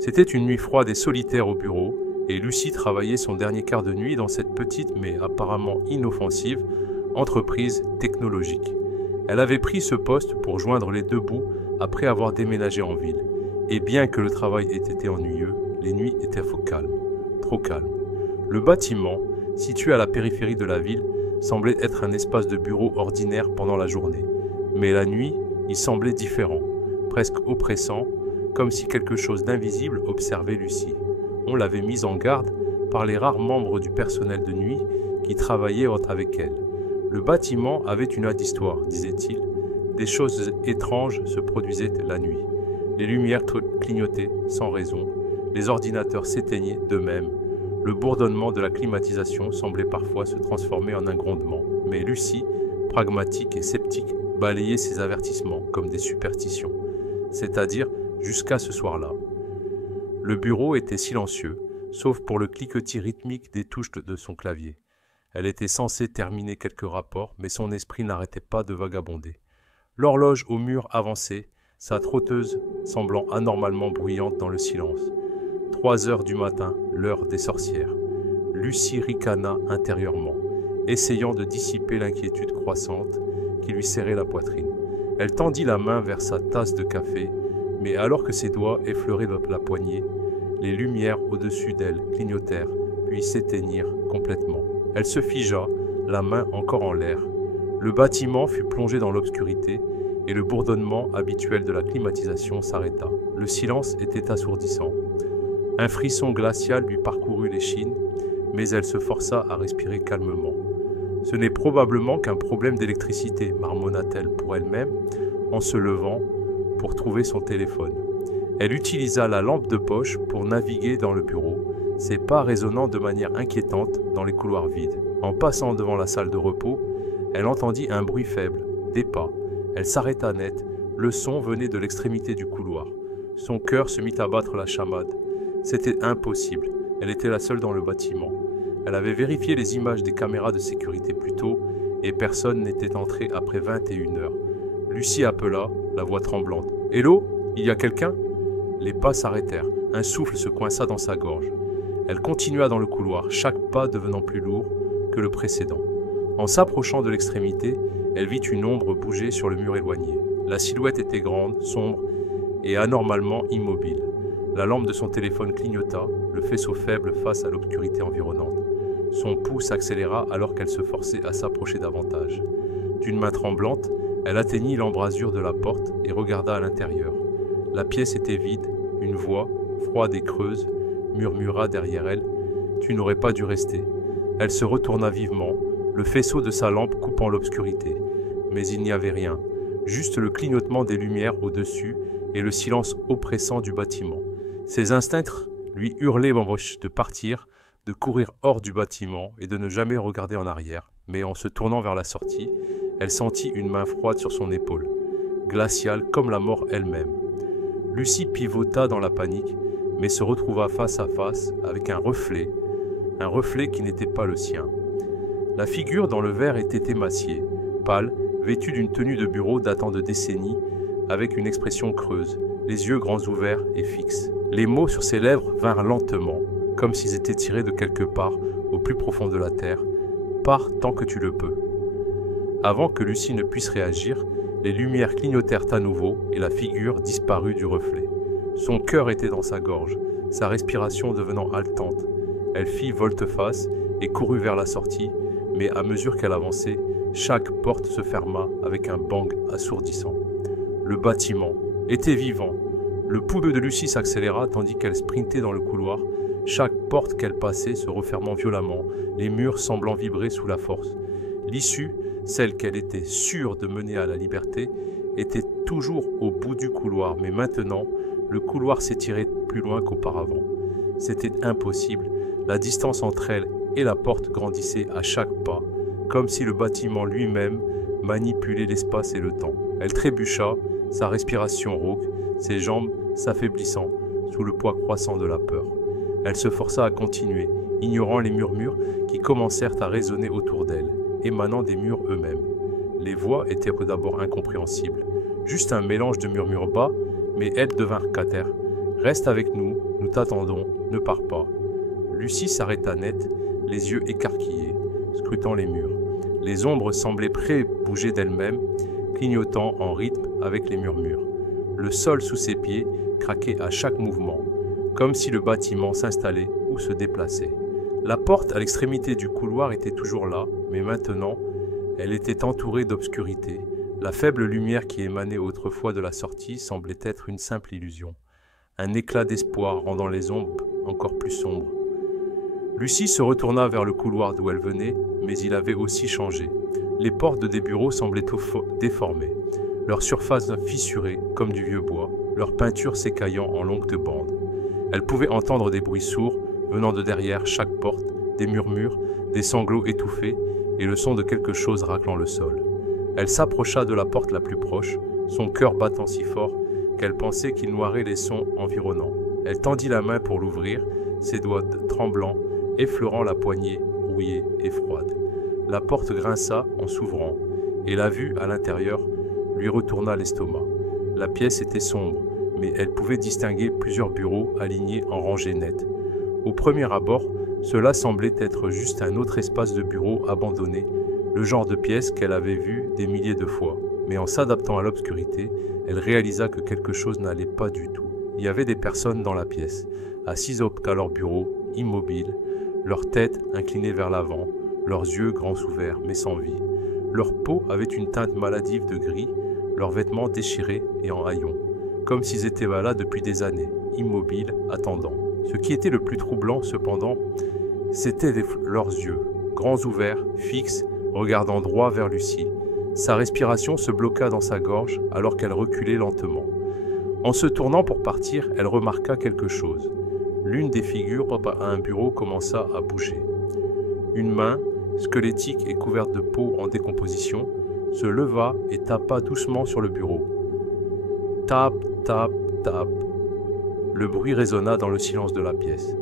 C'était une nuit froide et solitaire au bureau, et Lucie travaillait son dernier quart de nuit dans cette petite mais apparemment inoffensive entreprise technologique. Elle avait pris ce poste pour joindre les deux bouts après avoir déménagé en ville. Et bien que le travail ait été ennuyeux, les nuits étaient calmes, trop calmes. Le bâtiment, situé à la périphérie de la ville, semblait être un espace de bureau ordinaire pendant la journée. Mais la nuit, il semblait différent, presque oppressant, comme si quelque chose d'invisible observait Lucie. On l'avait mise en garde par les rares membres du personnel de nuit qui travaillaient avec elle. Le bâtiment avait une d'histoire, disait-il. Des choses étranges se produisaient la nuit. Les lumières clignotaient sans raison. Les ordinateurs s'éteignaient d'eux-mêmes. Le bourdonnement de la climatisation semblait parfois se transformer en un grondement. Mais Lucie, pragmatique et sceptique, balayait ces avertissements comme des superstitions. C'est-à-dire jusqu'à ce soir-là. Le bureau était silencieux, sauf pour le cliquetis rythmique des touches de son clavier. Elle était censée terminer quelques rapports, mais son esprit n'arrêtait pas de vagabonder. L'horloge au mur avançait, sa trotteuse semblant anormalement bruyante dans le silence. 3 heures du matin, l'heure des sorcières. Lucie ricana intérieurement, essayant de dissiper l'inquiétude croissante qui lui serrait la poitrine. Elle tendit la main vers sa tasse de café, mais alors que ses doigts effleuraient la poignée, les lumières au-dessus d'elle clignotèrent, puis s'éteignirent complètement. Elle se figea, la main encore en l'air. Le bâtiment fut plongé dans l'obscurité et le bourdonnement habituel de la climatisation s'arrêta. Le silence était assourdissant. Un frisson glacial lui parcourut l'échine, mais elle se força à respirer calmement. Ce n'est probablement qu'un problème d'électricité, marmonna-t-elle pour elle-même, en se levant pour trouver son téléphone. Elle utilisa la lampe de poche pour naviguer dans le bureau, ses pas résonnant de manière inquiétante dans les couloirs vides. En passant devant la salle de repos, elle entendit un bruit faible, des pas. Elle s'arrêta net, le son venait de l'extrémité du couloir. Son cœur se mit à battre la chamade. C'était impossible, elle était la seule dans le bâtiment. Elle avait vérifié les images des caméras de sécurité plus tôt, et personne n'était entré après 21 heures. Lucie appela, la voix tremblante. « Hello, il y a quelqu'un ?» Les pas s'arrêtèrent, un souffle se coinça dans sa gorge. Elle continua dans le couloir, chaque pas devenant plus lourd que le précédent. En s'approchant de l'extrémité, elle vit une ombre bouger sur le mur éloigné. La silhouette était grande, sombre et anormalement immobile. La lampe de son téléphone clignota, le faisceau faible face à l'obscurité environnante. Son pouls s'accéléra alors qu'elle se forçait à s'approcher davantage. D'une main tremblante, elle atteignit l'embrasure de la porte et regarda à l'intérieur. La pièce était vide, une voix, froide et creuse, murmura derrière elle « Tu n'aurais pas dû rester ». Elle se retourna vivement, le faisceau de sa lampe coupant l'obscurité. Mais il n'y avait rien, juste le clignotement des lumières au-dessus et le silence oppressant du bâtiment. Ses instincts lui hurlaient de partir, de courir hors du bâtiment et de ne jamais regarder en arrière. Mais en se tournant vers la sortie, elle sentit une main froide sur son épaule, glaciale comme la mort elle-même. Lucie pivota dans la panique, mais se retrouva face à face avec un reflet qui n'était pas le sien. La figure dans le verre était émaciée, pâle, vêtue d'une tenue de bureau datant de décennies, avec une expression creuse, les yeux grands ouverts et fixes. Les mots sur ses lèvres vinrent lentement, comme s'ils étaient tirés de quelque part au plus profond de la terre. « Pars tant que tu le peux. » Avant que Lucie ne puisse réagir, les lumières clignotèrent à nouveau et la figure disparut du reflet. Son cœur était dans sa gorge, sa respiration devenant haletante. Elle fit volte-face et courut vers la sortie, mais à mesure qu'elle avançait, chaque porte se ferma avec un bang assourdissant. Le bâtiment était vivant. Le pouls de Lucie s'accéléra tandis qu'elle sprintait dans le couloir, chaque porte qu'elle passait se refermant violemment, les murs semblant vibrer sous la force. L'issue, celle qu'elle était sûre de mener à la liberté, était toujours au bout du couloir, mais maintenant, le couloir s'étirait plus loin qu'auparavant. C'était impossible, la distance entre elle et la porte grandissait à chaque pas, comme si le bâtiment lui-même manipulait l'espace et le temps. Elle trébucha, sa respiration rauque, ses jambes s'affaiblissant sous le poids croissant de la peur. Elle se força à continuer, ignorant les murmures qui commencèrent à résonner autour d'elle, émanant des murs eux-mêmes. Les voix étaient d'abord incompréhensibles, juste un mélange de murmures bas, mais elles devinrent catères. « Reste avec nous, nous t'attendons, ne pars pas. » Lucie s'arrêta net, les yeux écarquillés, scrutant les murs. Les ombres semblaient prêtes à bouger d'elles-mêmes, clignotant en rythme avec les murmures. Le sol sous ses pieds craquait à chaque mouvement, comme si le bâtiment s'installait ou se déplaçait. La porte à l'extrémité du couloir était toujours là, mais maintenant, elle était entourée d'obscurité. La faible lumière qui émanait autrefois de la sortie semblait être une simple illusion. Un éclat d'espoir rendant les ombres encore plus sombres. Lucie se retourna vers le couloir d'où elle venait, mais il avait aussi changé. Les portes des bureaux semblaient déformées, leur surface fissurée comme du vieux bois, leur peinture s'écaillant en longues bandes. Elle pouvait entendre des bruits sourds venant de derrière chaque porte, des murmures, des sanglots étouffés et le son de quelque chose raclant le sol. Elle s'approcha de la porte la plus proche, son cœur battant si fort qu'elle pensait qu'il noirait les sons environnants. Elle tendit la main pour l'ouvrir, ses doigts tremblants, effleurant la poignée rouillée et froide. La porte grinça en s'ouvrant, et la vue à l'intérieur lui retourna l'estomac. La pièce était sombre, mais elle pouvait distinguer plusieurs bureaux alignés en rangées nettes. Au premier abord, cela semblait être juste un autre espace de bureau abandonné, le genre de pièce qu'elle avait vu des milliers de fois. Mais en s'adaptant à l'obscurité, elle réalisa que quelque chose n'allait pas du tout. Il y avait des personnes dans la pièce, assises à leur bureau, immobiles, leur tête inclinée vers l'avant, leurs yeux grands ouverts mais sans vie. Leur peau avait une teinte maladive de gris, leurs vêtements déchirés et en haillons, comme s'ils étaient là depuis des années, immobiles, attendant. Ce qui était le plus troublant, cependant, c'étaient leurs yeux, grands ouverts, fixes, regardant droit vers Lucie. Sa respiration se bloqua dans sa gorge alors qu'elle reculait lentement. En se tournant pour partir, elle remarqua quelque chose. L'une des figures à un bureau commença à bouger. Une main, squelettique et couverte de peau en décomposition, se leva et tapa doucement sur le bureau. Tap, tap, tap. Le bruit résonna dans le silence de la pièce.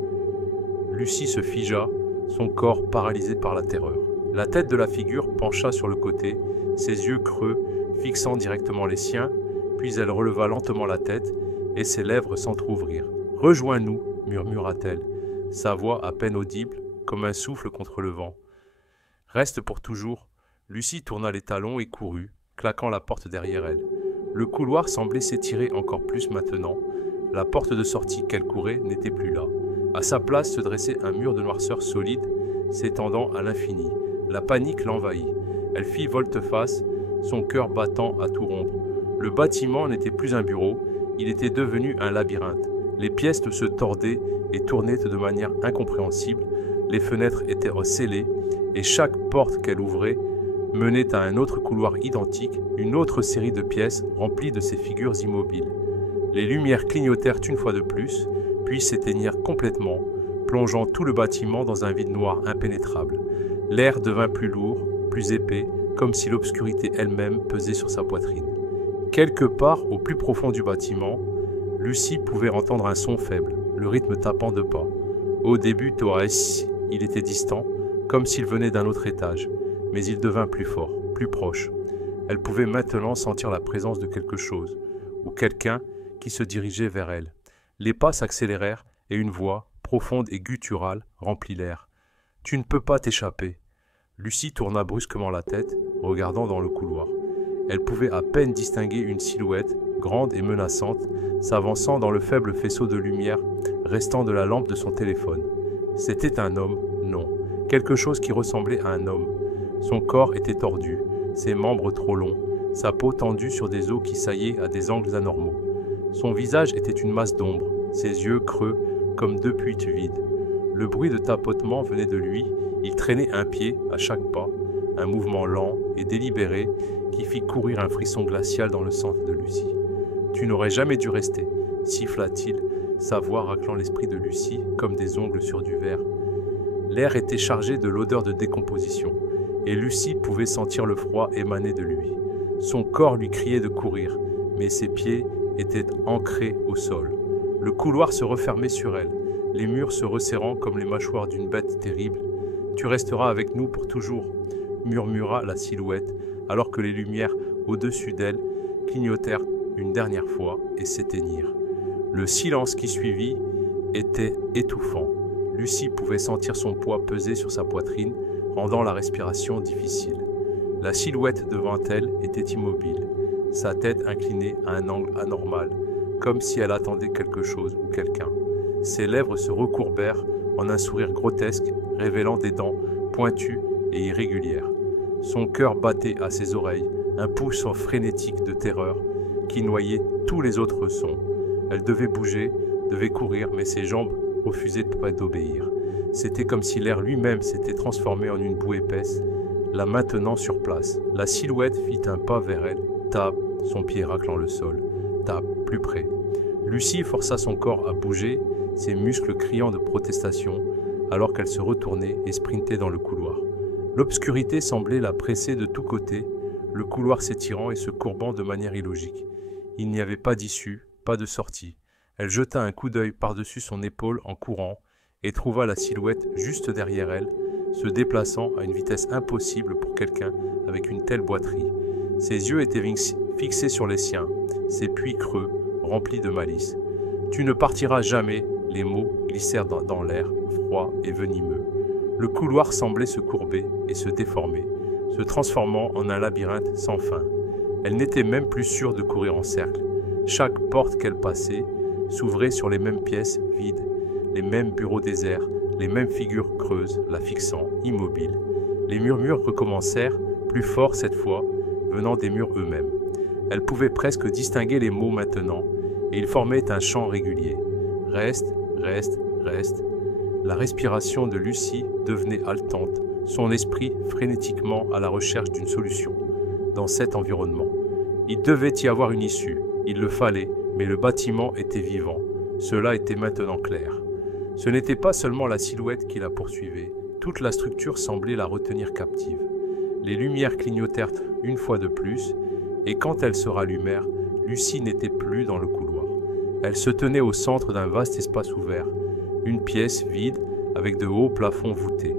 Lucie se figea, son corps paralysé par la terreur. La tête de la figure pencha sur le côté, ses yeux creux fixant directement les siens, puis elle releva lentement la tête et ses lèvres s'entr'ouvrirent. « Rejoins-nous » murmura-t-elle, sa voix à peine audible comme un souffle contre le vent. « Reste pour toujours » Lucie tourna les talons et courut, claquant la porte derrière elle. Le couloir semblait s'étirer encore plus maintenant. La porte de sortie qu'elle courait n'était plus là. À sa place se dressait un mur de noirceur solide, s'étendant à l'infini. La panique l'envahit. Elle fit volte-face, son cœur battant à tout rompre. Le bâtiment n'était plus un bureau, il était devenu un labyrinthe. Les pièces se tordaient et tournaient de manière incompréhensible. Les fenêtres étaient scellées et chaque porte qu'elle ouvrait menait à un autre couloir identique, une autre série de pièces remplies de ces figures immobiles. Les lumières clignotèrent une fois de plus, puis s'éteignirent complètement, plongeant tout le bâtiment dans un vide noir impénétrable. L'air devint plus lourd, plus épais, comme si l'obscurité elle-même pesait sur sa poitrine. Quelque part au plus profond du bâtiment, Lucie pouvait entendre un son faible, le rythme tapant de pas. Au début, Torres, il était distant, comme s'il venait d'un autre étage, mais il devint plus fort, plus proche. Elle pouvait maintenant sentir la présence de quelque chose, ou quelqu'un qui se dirigeait vers elle. Les pas s'accélérèrent et une voix, profonde et gutturale, remplit l'air. « Tu ne peux pas t'échapper !» Lucie tourna brusquement la tête, regardant dans le couloir. Elle pouvait à peine distinguer une silhouette, grande et menaçante, s'avançant dans le faible faisceau de lumière restant de la lampe de son téléphone. C'était un homme, non, quelque chose qui ressemblait à un homme. Son corps était tordu, ses membres trop longs, sa peau tendue sur des os qui saillaient à des angles anormaux. Son visage était une masse d'ombre, ses yeux creux comme deux puits vides. Le bruit de tapotement venait de lui, il traînait un pied à chaque pas, un mouvement lent et délibéré qui fit courir un frisson glacial dans le centre de Lucie. « Tu n'aurais jamais dû rester » siffla-t-il, sa voix raclant l'esprit de Lucie comme des ongles sur du verre. L'air était chargé de l'odeur de décomposition, et Lucie pouvait sentir le froid émaner de lui. Son corps lui criait de courir, mais ses pieds étaient ancrés au sol. Le couloir se refermait sur elle, les murs se resserrant comme les mâchoires d'une bête terrible. « Tu resteras avec nous pour toujours » murmura la silhouette, alors que les lumières au-dessus d'elle clignotèrent une dernière fois et s'éteignirent. Le silence qui suivit était étouffant. Lucie pouvait sentir son poids peser sur sa poitrine, rendant la respiration difficile. La silhouette devant elle était immobile, sa tête inclinée à un angle anormal, comme si elle attendait quelque chose ou quelqu'un. Ses lèvres se recourbèrent en un sourire grotesque, révélant des dents pointues et irrégulières. Son cœur battait à ses oreilles, un pouls frénétique de terreur qui noyait tous les autres sons. Elle devait bouger, devait courir, mais ses jambes refusaient d'obéir. C'était comme si l'air lui-même s'était transformé en une boue épaisse, la maintenant sur place. La silhouette fit un pas vers elle, tape, son pied raclant le sol, tape, plus près. Lucie força son corps à bouger, ses muscles criant de protestation, alors qu'elle se retournait et sprintait dans le couloir. L'obscurité semblait la presser de tous côtés, le couloir s'étirant et se courbant de manière illogique. Il n'y avait pas d'issue, pas de sortie. Elle jeta un coup d'œil par-dessus son épaule en courant et trouva la silhouette juste derrière elle, se déplaçant à une vitesse impossible pour quelqu'un avec une telle boiterie. Ses yeux étaient fixés sur les siens, ses puits creux, remplis de malice. « Tu ne partiras jamais !» Les mots glissèrent dans l'air, froid et venimeux. Le couloir semblait se courber et se déformer, se transformant en un labyrinthe sans fin. Elle n'était même plus sûre de courir en cercle. Chaque porte qu'elle passait s'ouvrait sur les mêmes pièces vides, les mêmes bureaux déserts, les mêmes figures creuses, la fixant, immobile. Les murmures recommencèrent, plus forts cette fois, venant des murs eux-mêmes. Elle pouvait presque distinguer les mots maintenant, et ils formaient un chant régulier. Reste, reste, reste. La respiration de Lucie devenait haletante, son esprit frénétiquement à la recherche d'une solution. Dans cet environnement, il devait y avoir une issue, il le fallait, mais le bâtiment était vivant. Cela était maintenant clair. Ce n'était pas seulement la silhouette qui la poursuivait, toute la structure semblait la retenir captive. Les lumières clignotèrent une fois de plus, et quand elles se rallumèrent, Lucie n'était plus dans le couloir. Elle se tenait au centre d'un vaste espace ouvert, une pièce vide avec de hauts plafonds voûtés.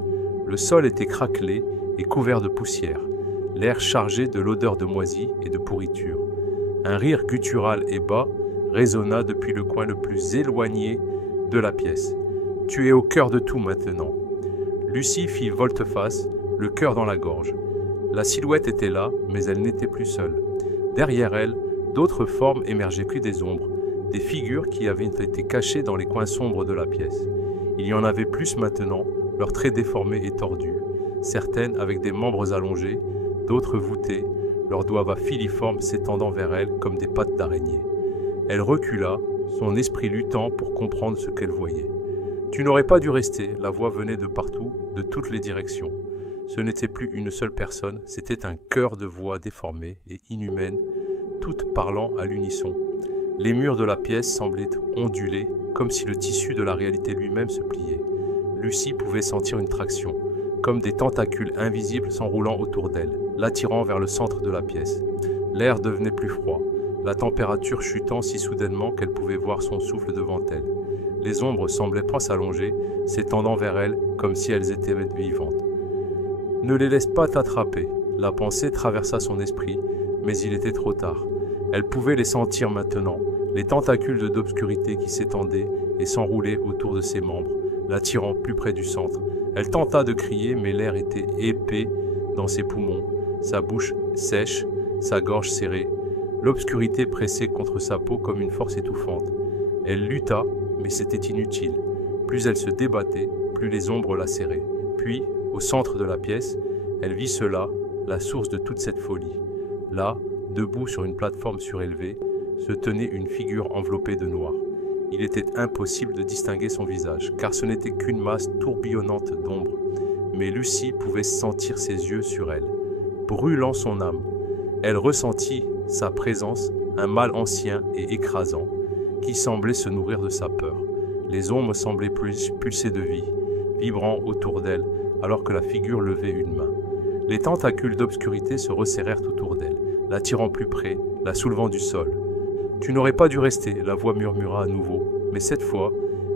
Le sol était craquelé et couvert de poussière, l'air chargé de l'odeur de moisie et de pourriture. Un rire guttural et bas résonna depuis le coin le plus éloigné de la pièce. « Tu es au cœur de tout maintenant. » Lucie fit volte-face, le cœur dans la gorge. La silhouette était là, mais elle n'était plus seule. Derrière elle, d'autres formes émergeaient plus des ombres, des figures qui avaient été cachées dans les coins sombres de la pièce. Il y en avait plus maintenant, leurs traits déformés et tordus, certaines avec des membres allongés, d'autres voûtées, leurs doigts filiformes s'étendant vers elle comme des pattes d'araignée. Elle recula, son esprit luttant pour comprendre ce qu'elle voyait. « Tu n'aurais pas dû rester », la voix venait de partout, de toutes les directions. Ce n'était plus une seule personne, c'était un chœur de voix déformées et inhumaines, toutes parlant à l'unisson. Les murs de la pièce semblaient onduler, comme si le tissu de la réalité lui-même se pliait. Lucie pouvait sentir une traction, comme des tentacules invisibles s'enroulant autour d'elle, l'attirant vers le centre de la pièce. L'air devenait plus froid, la température chutant si soudainement qu'elle pouvait voir son souffle devant elle. Les ombres semblaient pas s'allonger, s'étendant vers elle comme si elles étaient vivantes. « Ne les laisse pas t'attraper !» La pensée traversa son esprit, mais il était trop tard. Elle pouvait les sentir maintenant, les tentacules d'obscurité qui s'étendaient et s'enroulaient autour de ses membres, l'attirant plus près du centre. Elle tenta de crier, mais l'air était épais dans ses poumons, sa bouche sèche, sa gorge serrée. L'obscurité pressait contre sa peau comme une force étouffante. Elle lutta, mais c'était inutile. Plus elle se débattait, plus les ombres la serraient. Puis, au centre de la pièce, elle vit cela, la source de toute cette folie. Là, debout sur une plateforme surélevée, se tenait une figure enveloppée de noir. Il était impossible de distinguer son visage, car ce n'était qu'une masse tourbillonnante d'ombre. Mais Lucie pouvait sentir ses yeux sur elle, brûlant son âme. Elle ressentit sa présence, un mal ancien et écrasant, qui semblait se nourrir de sa peur. Les ombres semblaient pulser de vie, vibrant autour d'elle, alors que la figure levait une main. Les tentacules d'obscurité se resserrèrent autour d'elle, l'attirant plus près, la soulevant du sol. « Tu n'aurais pas dû rester », la voix murmura à nouveau, mais cette fois,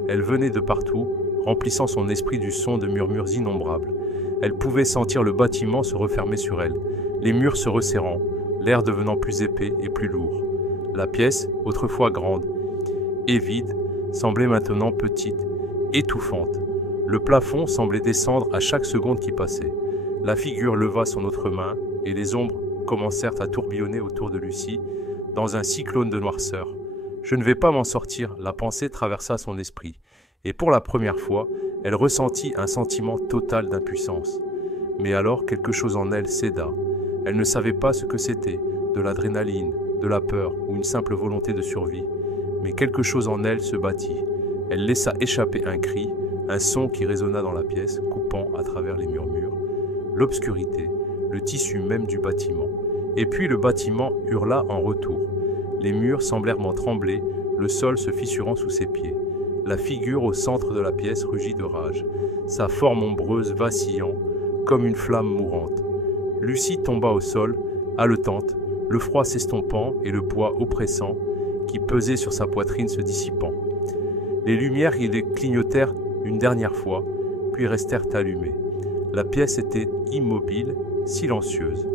elle venait de partout, remplissant son esprit du son de murmures innombrables. Elle pouvait sentir le bâtiment se refermer sur elle, les murs se resserrant, l'air devenant plus épais et plus lourd. La pièce, autrefois grande et vide, semblait maintenant petite, étouffante. Le plafond semblait descendre à chaque seconde qui passait. La figure leva son autre main, et les ombres commencèrent à tourbillonner autour de Lucie, dans un cyclone de noirceur. « Je ne vais pas m'en sortir », la pensée traversa son esprit, et pour la première fois, elle ressentit un sentiment total d'impuissance. Mais alors quelque chose en elle céda. Elle ne savait pas ce que c'était, de l'adrénaline, de la peur ou une simple volonté de survie. Mais quelque chose en elle se battit. Elle laissa échapper un cri, un son qui résonna dans la pièce, coupant à travers les murmures, l'obscurité, le tissu même du bâtiment. Et puis le bâtiment hurla en retour. Les murs semblèrent m'en trembler, le sol se fissurant sous ses pieds. La figure au centre de la pièce rugit de rage, sa forme ombreuse vacillant, comme une flamme mourante. Lucie tomba au sol, haletante, le froid s'estompant et le poids oppressant qui pesait sur sa poitrine se dissipant. Les lumières y clignotèrent une dernière fois, puis restèrent allumées. La pièce était immobile, silencieuse.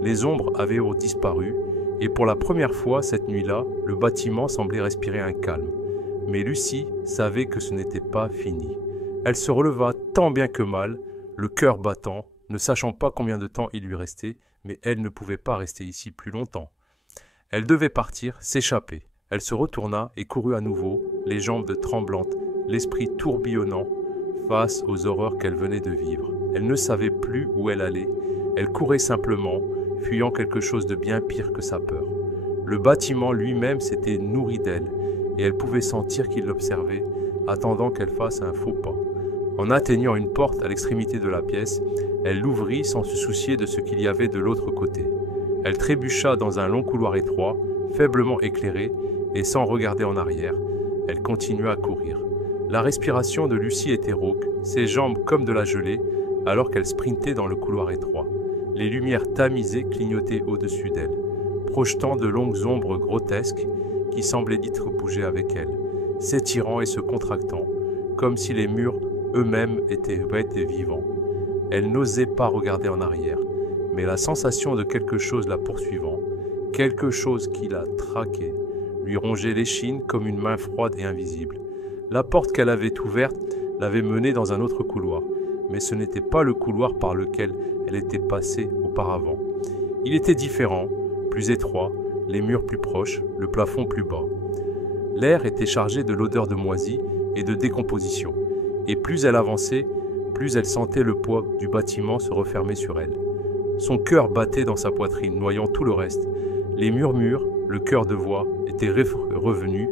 Les ombres avaient disparu, et pour la première fois cette nuit-là, le bâtiment semblait respirer un calme. Mais Lucie savait que ce n'était pas fini. Elle se releva tant bien que mal, le cœur battant, ne sachant pas combien de temps il lui restait, mais elle ne pouvait pas rester ici plus longtemps. Elle devait partir, s'échapper. Elle se retourna et courut à nouveau, les jambes tremblantes, l'esprit tourbillonnant, face aux horreurs qu'elle venait de vivre. Elle ne savait plus où elle allait. Elle courait simplement, fuyant quelque chose de bien pire que sa peur. Le bâtiment lui-même s'était nourri d'elle, et elle pouvait sentir qu'il l'observait, attendant qu'elle fasse un faux pas. En atteignant une porte à l'extrémité de la pièce, elle l'ouvrit sans se soucier de ce qu'il y avait de l'autre côté. Elle trébucha dans un long couloir étroit, faiblement éclairé, et sans regarder en arrière, elle continua à courir. La respiration de Lucie était rauque, ses jambes comme de la gelée, alors qu'elle sprintait dans le couloir étroit. Les lumières tamisées clignotaient au-dessus d'elle, projetant de longues ombres grotesques qui semblaient d'être bouger avec elle, s'étirant et se contractant, comme si les murs eux-mêmes étaient vivants. Elle n'osait pas regarder en arrière, mais la sensation de quelque chose la poursuivant, quelque chose qui la traquait, lui rongeait l'échine comme une main froide et invisible. La porte qu'elle avait ouverte l'avait menée dans un autre couloir, mais ce n'était pas le couloir par lequel elle était passée auparavant. Il était différent, plus étroit, les murs plus proches, le plafond plus bas. L'air était chargé de l'odeur de moisie et de décomposition, et plus elle avançait, plus elle sentait le poids du bâtiment se refermer sur elle. Son cœur battait dans sa poitrine, noyant tout le reste. Les murmures, le chœur de voix, étaient revenus,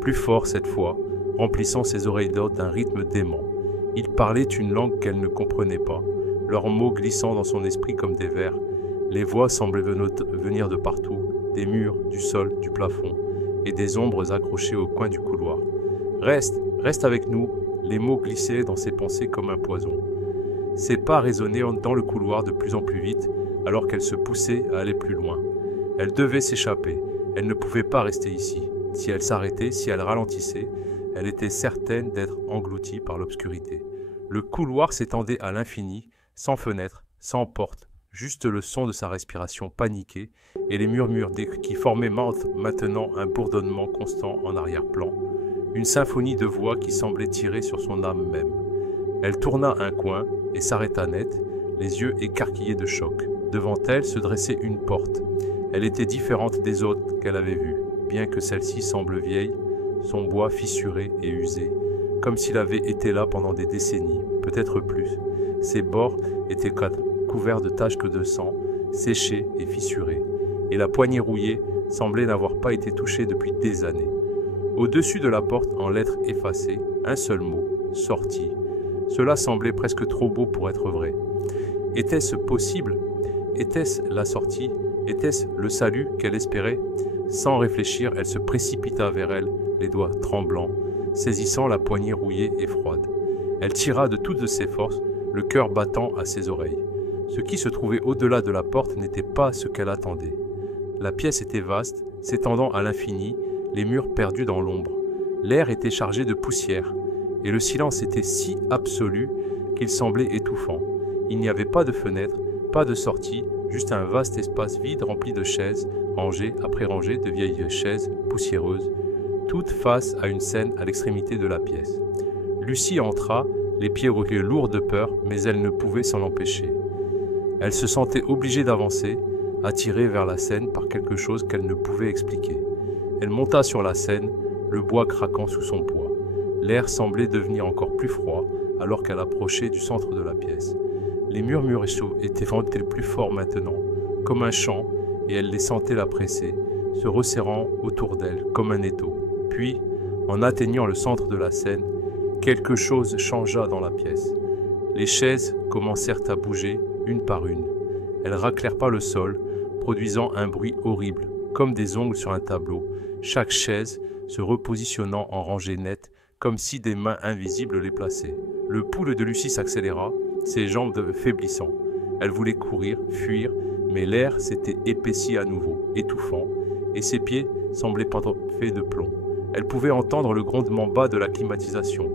plus fort cette fois, remplissant ses oreilles d'un rythme dément. Ils parlaient une langue qu'elle ne comprenait pas, leurs mots glissant dans son esprit comme des vers. Les voix semblaient venir de partout, des murs, du sol, du plafond, et des ombres accrochées au coin du couloir. « Reste, reste avec nous !» Les mots glissaient dans ses pensées comme un poison. Ses pas résonnaient dans le couloir de plus en plus vite, alors qu'elle se poussait à aller plus loin. Elle devait s'échapper, elle ne pouvait pas rester ici. Si elle s'arrêtait, si elle ralentissait, elle était certaine d'être engloutie par l'obscurité. Le couloir s'étendait à l'infini, sans fenêtre, sans porte, juste le son de sa respiration paniquée et les murmures qui formaient maintenant un bourdonnement constant en arrière-plan, une symphonie de voix qui semblait tirer sur son âme même. Elle tourna un coin et s'arrêta net, les yeux écarquillés de choc. Devant elle se dressait une porte. Elle était différente des autres qu'elle avait vues, bien que celle-ci semble vieille, son bois fissuré et usé, comme s'il avait été là pendant des décennies, peut-être plus. Ses bords étaient couverts de taches de sang, séchés et fissurés, et la poignée rouillée semblait n'avoir pas été touchée depuis des années. Au-dessus de la porte, en lettres effacées, un seul mot, « sortie ». Cela semblait presque trop beau pour être vrai. Était-ce possible? Était-ce la sortie? Était-ce le salut qu'elle espérait? Sans réfléchir, elle se précipita vers elle, les doigts tremblants, saisissant la poignée rouillée et froide. Elle tira de toutes ses forces, le cœur battant à ses oreilles. Ce qui se trouvait au-delà de la porte n'était pas ce qu'elle attendait. La pièce était vaste, s'étendant à l'infini, les murs perdus dans l'ombre. L'air était chargé de poussière, et le silence était si absolu qu'il semblait étouffant. Il n'y avait pas de fenêtre, pas de sortie, juste un vaste espace vide rempli de chaises, rangées après rangées de vieilles chaises poussiéreuses. toutes face à une scène à l'extrémité de la pièce. Lucie entra, les pieds reculés lourds de peur, mais elle ne pouvait s'en empêcher. Elle se sentait obligée d'avancer, attirée vers la scène par quelque chose qu'elle ne pouvait expliquer. Elle monta sur la scène, le bois craquant sous son poids. L'air semblait devenir encore plus froid alors qu'elle approchait du centre de la pièce. Les murmures étaient plus forts maintenant, comme un chant, et elle les sentait la presser, se resserrant autour d'elle comme un étau. Puis, en atteignant le centre de la scène, quelque chose changea dans la pièce. Les chaises commencèrent à bouger une par une. Elles raclèrent pas le sol, produisant un bruit horrible, comme des ongles sur un tableau, chaque chaise se repositionnant en rangée nette, comme si des mains invisibles les plaçaient. Le pouls de Lucie s'accéléra, ses jambes faiblissant. Elle voulait courir, fuir, mais l'air s'était épaissi à nouveau, étouffant, et ses pieds semblaient faits de plomb. Elle pouvait entendre le grondement bas de la climatisation,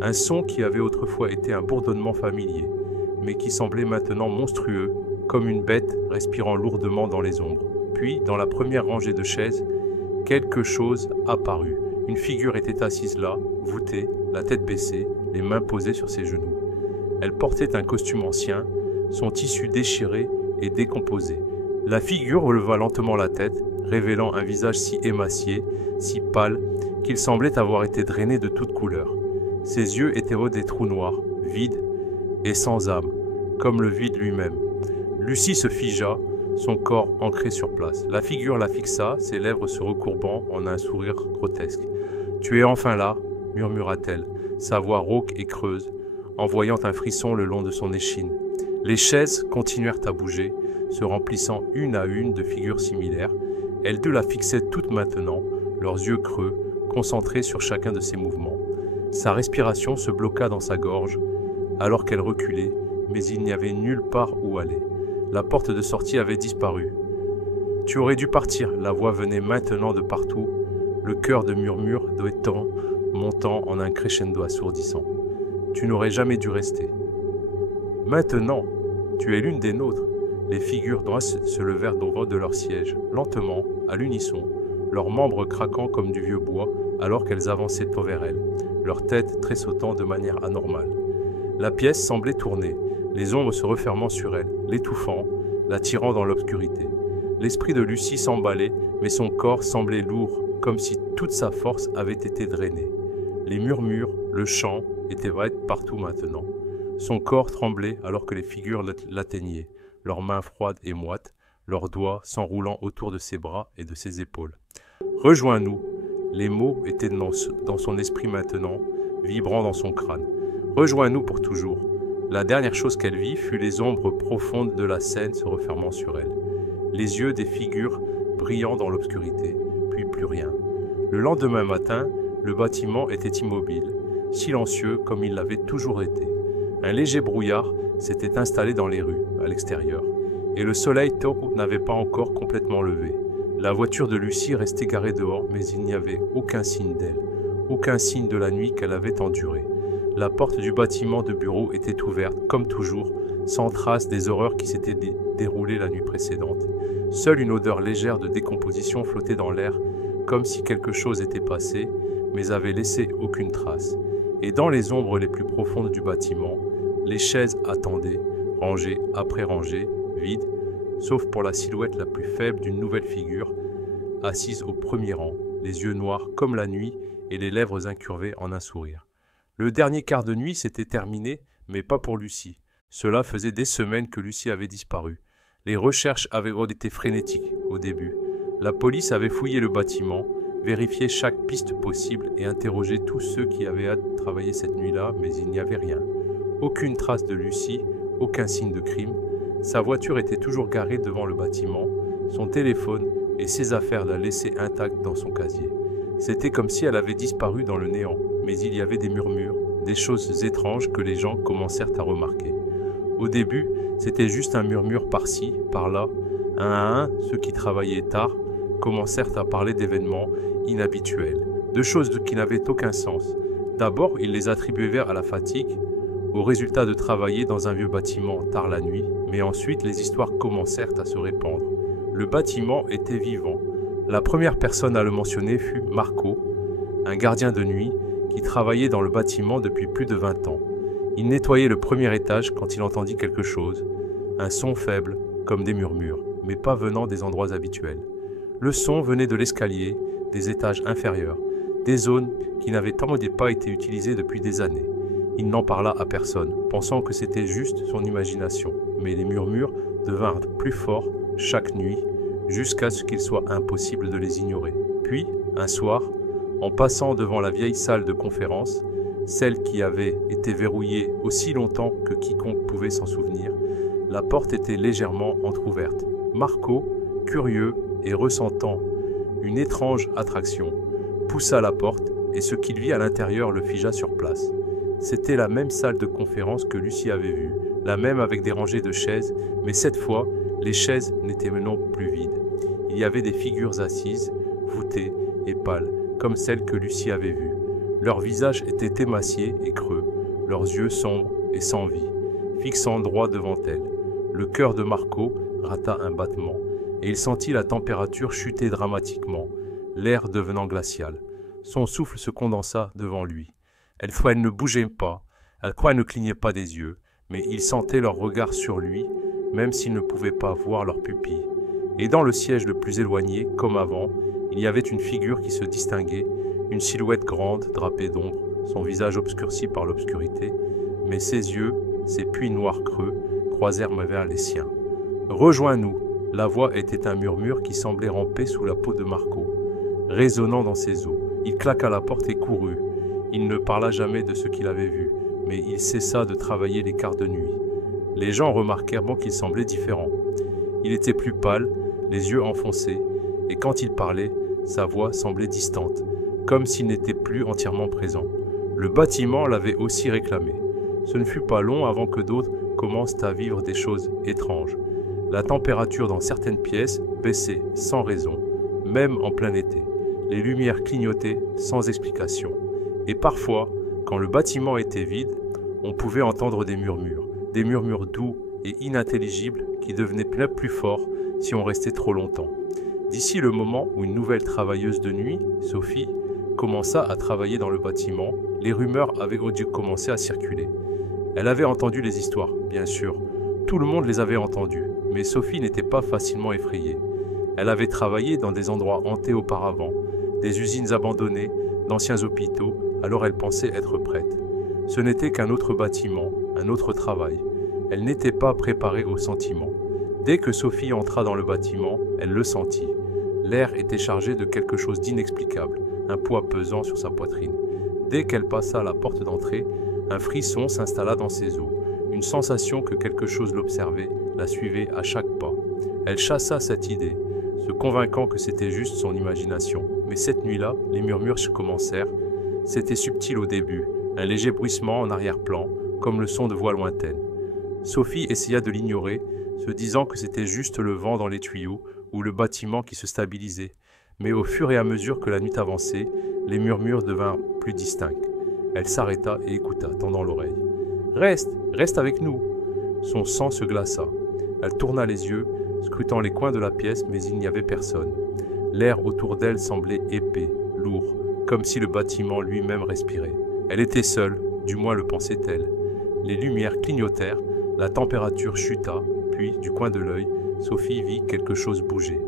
un son qui avait autrefois été un bourdonnement familier, mais qui semblait maintenant monstrueux, comme une bête respirant lourdement dans les ombres. Puis, dans la première rangée de chaises, quelque chose apparut. Une figure était assise là, voûtée, la tête baissée, les mains posées sur ses genoux. Elle portait un costume ancien, son tissu déchiré et décomposé. La figure releva lentement la tête, révélant un visage si émacié, si pâle, qu'il semblait avoir été drainé de toutes couleurs. Ses yeux étaient des trous noirs, vides et sans âme, comme le vide lui-même. Lucie se figea, son corps ancré sur place. La figure la fixa, ses lèvres se recourbant en un sourire grotesque. « Tu es enfin là » murmura-t-elle, sa voix rauque et creuse, envoyant un frisson le long de son échine. Les chaises continuèrent à bouger, se remplissant une à une de figures similaires. Elles deux la fixaient toutes maintenant, leurs yeux creux, concentrés sur chacun de ses mouvements. Sa respiration se bloqua dans sa gorge, alors qu'elle reculait, mais il n'y avait nulle part où aller. La porte de sortie avait disparu. « Tu aurais dû partir », la voix venait maintenant de partout, le chœur de murmures duettant, montant en un crescendo assourdissant. « Tu n'aurais jamais dû rester. »« Maintenant, tu es l'une des nôtres. » Les figures droites se levèrent de leur siège, lentement, à l'unisson, leurs membres craquant comme du vieux bois alors qu'elles avançaient vers elle, leurs têtes tressautant de manière anormale. La pièce semblait tourner, les ombres se refermant sur elle, l'étouffant, la tirant dans l'obscurité. L'esprit de Lucie s'emballait, mais son corps semblait lourd, comme si toute sa force avait été drainée. Les murmures, le chant, étaient vrais partout maintenant. Son corps tremblait alors que les figures l'atteignaient, leurs mains froides et moites, leurs doigts s'enroulant autour de ses bras et de ses épaules. « Rejoins-nous » Les mots étaient dans son esprit maintenant, vibrant dans son crâne. « Rejoins-nous pour toujours » La dernière chose qu'elle vit fut les ombres profondes de la scène se refermant sur elle. Les yeux des figures brillant dans l'obscurité, puis plus rien. Le lendemain matin, le bâtiment était immobile, silencieux comme il l'avait toujours été. Un léger brouillard s'était installé dans les rues, à l'extérieur, et le soleil tôt n'avait pas encore complètement levé. La voiture de Lucie restait garée dehors, mais il n'y avait aucun signe d'elle, aucun signe de la nuit qu'elle avait endurée. La porte du bâtiment de bureau était ouverte, comme toujours, sans trace des horreurs qui s'étaient déroulées la nuit précédente. Seule une odeur légère de décomposition flottait dans l'air, comme si quelque chose était passé, mais avait laissé aucune trace. Et dans les ombres les plus profondes du bâtiment, les chaises attendaient, rangées après rangées, vides, sauf pour la silhouette la plus faible d'une nouvelle figure, assise au premier rang, les yeux noirs comme la nuit et les lèvres incurvées en un sourire. Le dernier quart de nuit s'était terminé, mais pas pour Lucie. Cela faisait des semaines que Lucie avait disparu. Les recherches avaient été frénétiques au début. La police avait fouillé le bâtiment, vérifié chaque piste possible et interrogé tous ceux qui avaient travaillé cette nuit-là, mais il n'y avait rien. Aucune trace de Lucie, aucun signe de crime. Sa voiture était toujours garée devant le bâtiment, son téléphone et ses affaires la laissaient intactes dans son casier. C'était comme si elle avait disparu dans le néant, mais il y avait des murmures, des choses étranges que les gens commencèrent à remarquer. Au début, c'était juste un murmure par-ci, par-là. Un à un, ceux qui travaillaient tard commencèrent à parler d'événements inhabituels, de choses qui n'avaient aucun sens. D'abord, ils les attribuaient à la fatigue, au résultat de travailler dans un vieux bâtiment tard la nuit, mais ensuite les histoires commencèrent à se répandre. Le bâtiment était vivant. La première personne à le mentionner fut Marco, un gardien de nuit qui travaillait dans le bâtiment depuis plus de 20 ans. Il nettoyait le premier étage quand il entendit quelque chose, un son faible, comme des murmures, mais pas venant des endroits habituels. Le son venait de l'escalier, des étages inférieurs, des zones qui n'avaient pas été utilisées depuis des années. Il n'en parla à personne, pensant que c'était juste son imagination, mais les murmures devinrent plus forts chaque nuit, jusqu'à ce qu'il soit impossible de les ignorer. Puis, un soir, en passant devant la vieille salle de conférence, celle qui avait été verrouillée aussi longtemps que quiconque pouvait s'en souvenir, la porte était légèrement entr'ouverte. Marco, curieux et ressentant une étrange attraction, poussa la porte et ce qu'il vit à l'intérieur le figea sur place. C'était la même salle de conférence que Lucie avait vue, la même avec des rangées de chaises, mais cette fois, les chaises n'étaient non plus vides. Il y avait des figures assises, voûtées et pâles, comme celles que Lucie avait vues. Leurs visages étaient émaciés et creux, leurs yeux sombres et sans vie, fixant droit devant elle. Le cœur de Marco rata un battement, et il sentit la température chuter dramatiquement, l'air devenant glacial. Son souffle se condensa devant lui. Elle ne bougeait pas, elle ne clignait pas des yeux, mais il sentait leur regard sur lui, même s'il ne pouvait pas voir leurs pupilles. Et dans le siège le plus éloigné, comme avant, il y avait une figure qui se distinguait, une silhouette grande, drapée d'ombre, son visage obscurci par l'obscurité, mais ses yeux, ses puits noirs creux, croisèrent vers les siens. « Rejoins-nous !» La voix était un murmure qui semblait ramper sous la peau de Marco, résonnant dans ses os. Il claqua la porte et courut. Il ne parla jamais de ce qu'il avait vu, mais il cessa de travailler les quarts de nuit. Les gens remarquèrent qu'il semblait différent. Il était plus pâle, les yeux enfoncés, et quand il parlait, sa voix semblait distante, comme s'il n'était plus entièrement présent. Le bâtiment l'avait aussi réclamé. Ce ne fut pas long avant que d'autres commencent à vivre des choses étranges. La température dans certaines pièces baissait sans raison, même en plein été. Les lumières clignotaient sans explication. Et parfois, quand le bâtiment était vide, on pouvait entendre des murmures doux et inintelligibles qui devenaient plus forts si on restait trop longtemps. D'ici le moment où une nouvelle travailleuse de nuit, Sophie, commença à travailler dans le bâtiment, les rumeurs avaient dû commencer à circuler. Elle avait entendu les histoires, bien sûr. Tout le monde les avait entendues, mais Sophie n'était pas facilement effrayée. Elle avait travaillé dans des endroits hantés auparavant, des usines abandonnées, d'anciens hôpitaux, alors elle pensait être prête. Ce n'était qu'un autre bâtiment, un autre travail. Elle n'était pas préparée au sentiment. Dès que Sophie entra dans le bâtiment, elle le sentit. L'air était chargé de quelque chose d'inexplicable, un poids pesant sur sa poitrine. Dès qu'elle passa la porte d'entrée, un frisson s'installa dans ses os, une sensation que quelque chose l'observait, la suivait à chaque pas. Elle chassa cette idée, se convainquant que c'était juste son imagination. Mais cette nuit-là, les murmures commencèrent. C'était subtil au début, un léger bruissement en arrière-plan, comme le son de voix lointaines. Sophie essaya de l'ignorer, se disant que c'était juste le vent dans les tuyaux ou le bâtiment qui se stabilisait. Mais au fur et à mesure que la nuit avançait, les murmures devinrent plus distincts. Elle s'arrêta et écouta, tendant l'oreille. « Reste avec nous !» Son sang se glaça. Elle tourna les yeux, scrutant les coins de la pièce, mais il n'y avait personne. L'air autour d'elle semblait épais, lourd, comme si le bâtiment lui-même respirait. Elle était seule, du moins le pensait-elle. Les lumières clignotèrent, la température chuta, puis, du coin de l'œil, Sophie vit quelque chose bouger.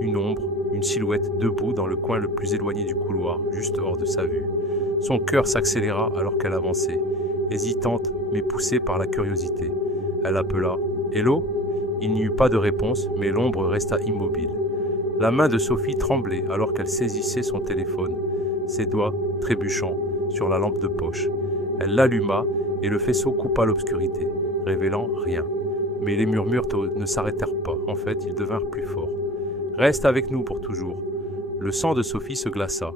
Une ombre, une silhouette debout dans le coin le plus éloigné du couloir, juste hors de sa vue. Son cœur s'accéléra alors qu'elle avançait, hésitante mais poussée par la curiosité. Elle appela « Hello ?» Il n'y eut pas de réponse, mais l'ombre resta immobile. La main de Sophie tremblait alors qu'elle saisissait son téléphone, ses doigts trébuchant sur la lampe de poche. Elle l'alluma et le faisceau coupa l'obscurité, révélant rien. Mais les murmures ne s'arrêtèrent pas, en fait, ils devinrent plus forts. « Reste avec nous pour toujours !» Le sang de Sophie se glaça.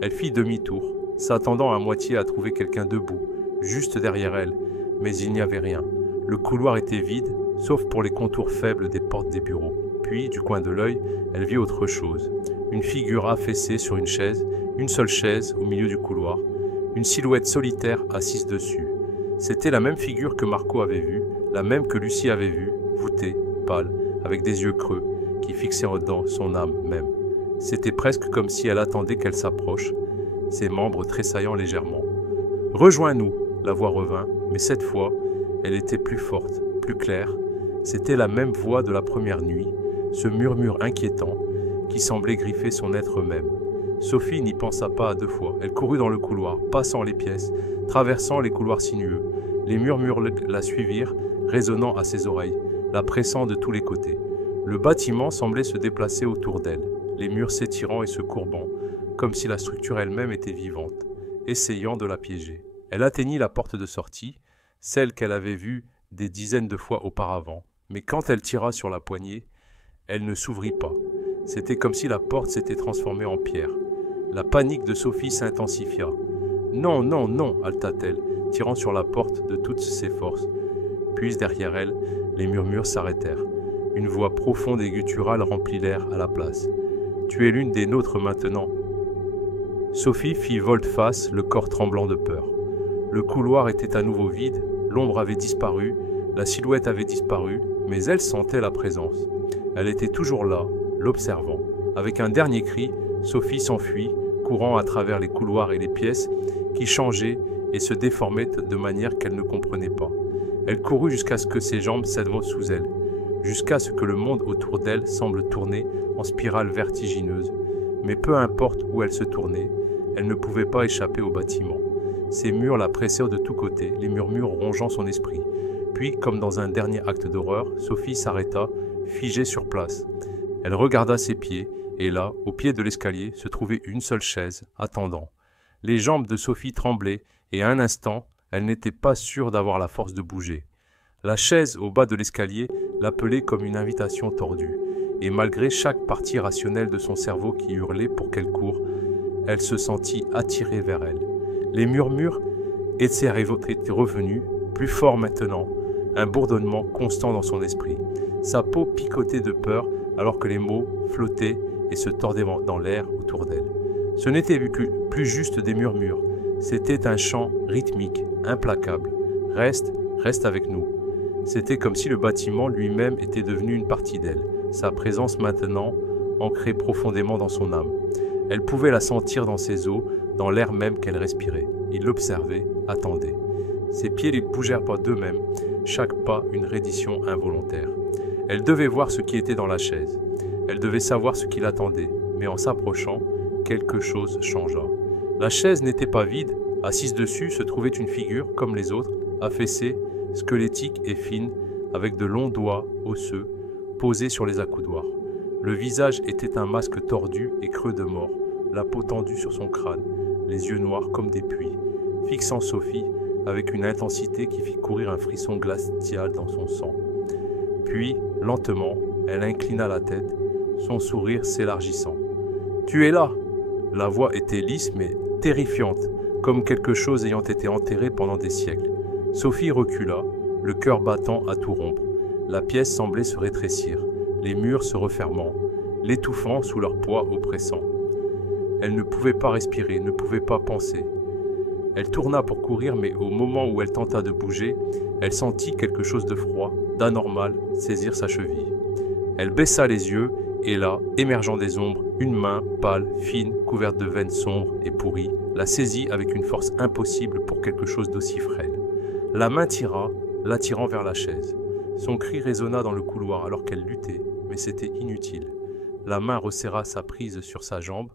Elle fit demi-tour, s'attendant à moitié à trouver quelqu'un debout, juste derrière elle, mais il n'y avait rien. Le couloir était vide, sauf pour les contours faibles des portes des bureaux. Puis, du coin de l'œil, elle vit autre chose. Une figure affaissée sur une chaise, une seule chaise au milieu du couloir, une silhouette solitaire assise dessus. C'était la même figure que Marco avait vue, la même que Lucie avait vue, voûtée, pâle, avec des yeux creux, qui fixaient dans son âme même. C'était presque comme si elle attendait qu'elle s'approche. ses membres tressaillant légèrement. « Rejoins-nous !» La voix revint, mais cette fois, elle était plus forte, plus claire. C'était la même voix de la première nuit, ce murmure inquiétant qui semblait griffer son être même. Sophie n'y pensa pas à deux fois. Elle courut dans le couloir, passant les pièces, traversant les couloirs sinueux. Les murmures la suivirent, résonnant à ses oreilles, la pressant de tous les côtés. Le bâtiment semblait se déplacer autour d'elle, les murs s'étirant et se courbant, comme si la structure elle-même était vivante, essayant de la piéger. Elle atteignit la porte de sortie, celle qu'elle avait vue des dizaines de fois auparavant, mais quand elle tira sur la poignée, elle ne s'ouvrit pas. C'était comme si la porte s'était transformée en pierre. La panique de Sophie s'intensifia. « Non, non, non !» haleta-t-elle, tirant sur la porte de toutes ses forces. Puis derrière elle, les murmures s'arrêtèrent. Une voix profonde et gutturale remplit l'air à la place. « Tu es l'une des nôtres maintenant. » Sophie fit volte-face, le corps tremblant de peur. Le couloir était à nouveau vide, l'ombre avait disparu, la silhouette avait disparu, mais elle sentait la présence. Elle était toujours là, l'observant. Avec un dernier cri, Sophie s'enfuit, courant à travers les couloirs et les pièces qui changeaient et se déformaient de manière qu'elle ne comprenait pas. Elle courut jusqu'à ce que ses jambes s'évanouissent sous elle, jusqu'à ce que le monde autour d'elle semble tourner en spirale vertigineuse. Mais peu importe où elle se tournait, elle ne pouvait pas échapper au bâtiment. Ces murs la pressaient de tous côtés, les murmures rongeant son esprit. Puis, comme dans un dernier acte d'horreur, Sophie s'arrêta, figée sur place. Elle regarda ses pieds, et là, au pied de l'escalier, se trouvait une seule chaise, attendant. Les jambes de Sophie tremblaient, et à un instant, elle n'était pas sûre d'avoir la force de bouger. La chaise au bas de l'escalier l'appelait comme une invitation tordue, et malgré chaque partie rationnelle de son cerveau qui hurlait pour qu'elle coure, elle se sentit attirée vers elle. Les murmures étaient revenus, plus forts maintenant, un bourdonnement constant dans son esprit. Sa peau picotait de peur alors que les mots flottaient et se tordaient dans l'air autour d'elle. Ce n'était plus juste des murmures, c'était un chant rythmique, implacable. « Reste, reste avec nous ». C'était comme si le bâtiment lui-même était devenu une partie d'elle, sa présence maintenant ancrée profondément dans son âme. Elle pouvait la sentir dans ses os, dans l'air même qu'elle respirait. Il l'observait, attendait. Ses pieds ne bougèrent pas d'eux-mêmes, chaque pas une reddition involontaire. Elle devait voir ce qui était dans la chaise. Elle devait savoir ce qui l'attendait, mais en s'approchant, quelque chose changea. La chaise n'était pas vide. Assise dessus se trouvait une figure, comme les autres, affaissée, squelettique et fine, avec de longs doigts osseux, posés sur les accoudoirs. Le visage était un masque tordu et creux de mort, la peau tendue sur son crâne, les yeux noirs comme des puits, fixant Sophie avec une intensité qui fit courir un frisson glacial dans son sang. Puis, lentement, elle inclina la tête, son sourire s'élargissant. « Tu es là !» La voix était lisse mais terrifiante, comme quelque chose ayant été enterré pendant des siècles. Sophie recula, le cœur battant à tout rompre. La pièce semblait se rétrécir, les murs se refermant, l'étouffant sous leur poids oppressant. Elle ne pouvait pas respirer, ne pouvait pas penser. Elle tourna pour courir, mais au moment où elle tenta de bouger, elle sentit quelque chose de froid, d'anormal, saisir sa cheville. Elle baissa les yeux, et là, émergeant des ombres, une main, pâle, fine, couverte de veines sombres et pourries, la saisit avec une force impossible pour quelque chose d'aussi frêle. La main tira, l'attirant vers la chaise. Son cri résonna dans le couloir alors qu'elle luttait, mais c'était inutile. La main resserra sa prise sur sa jambe,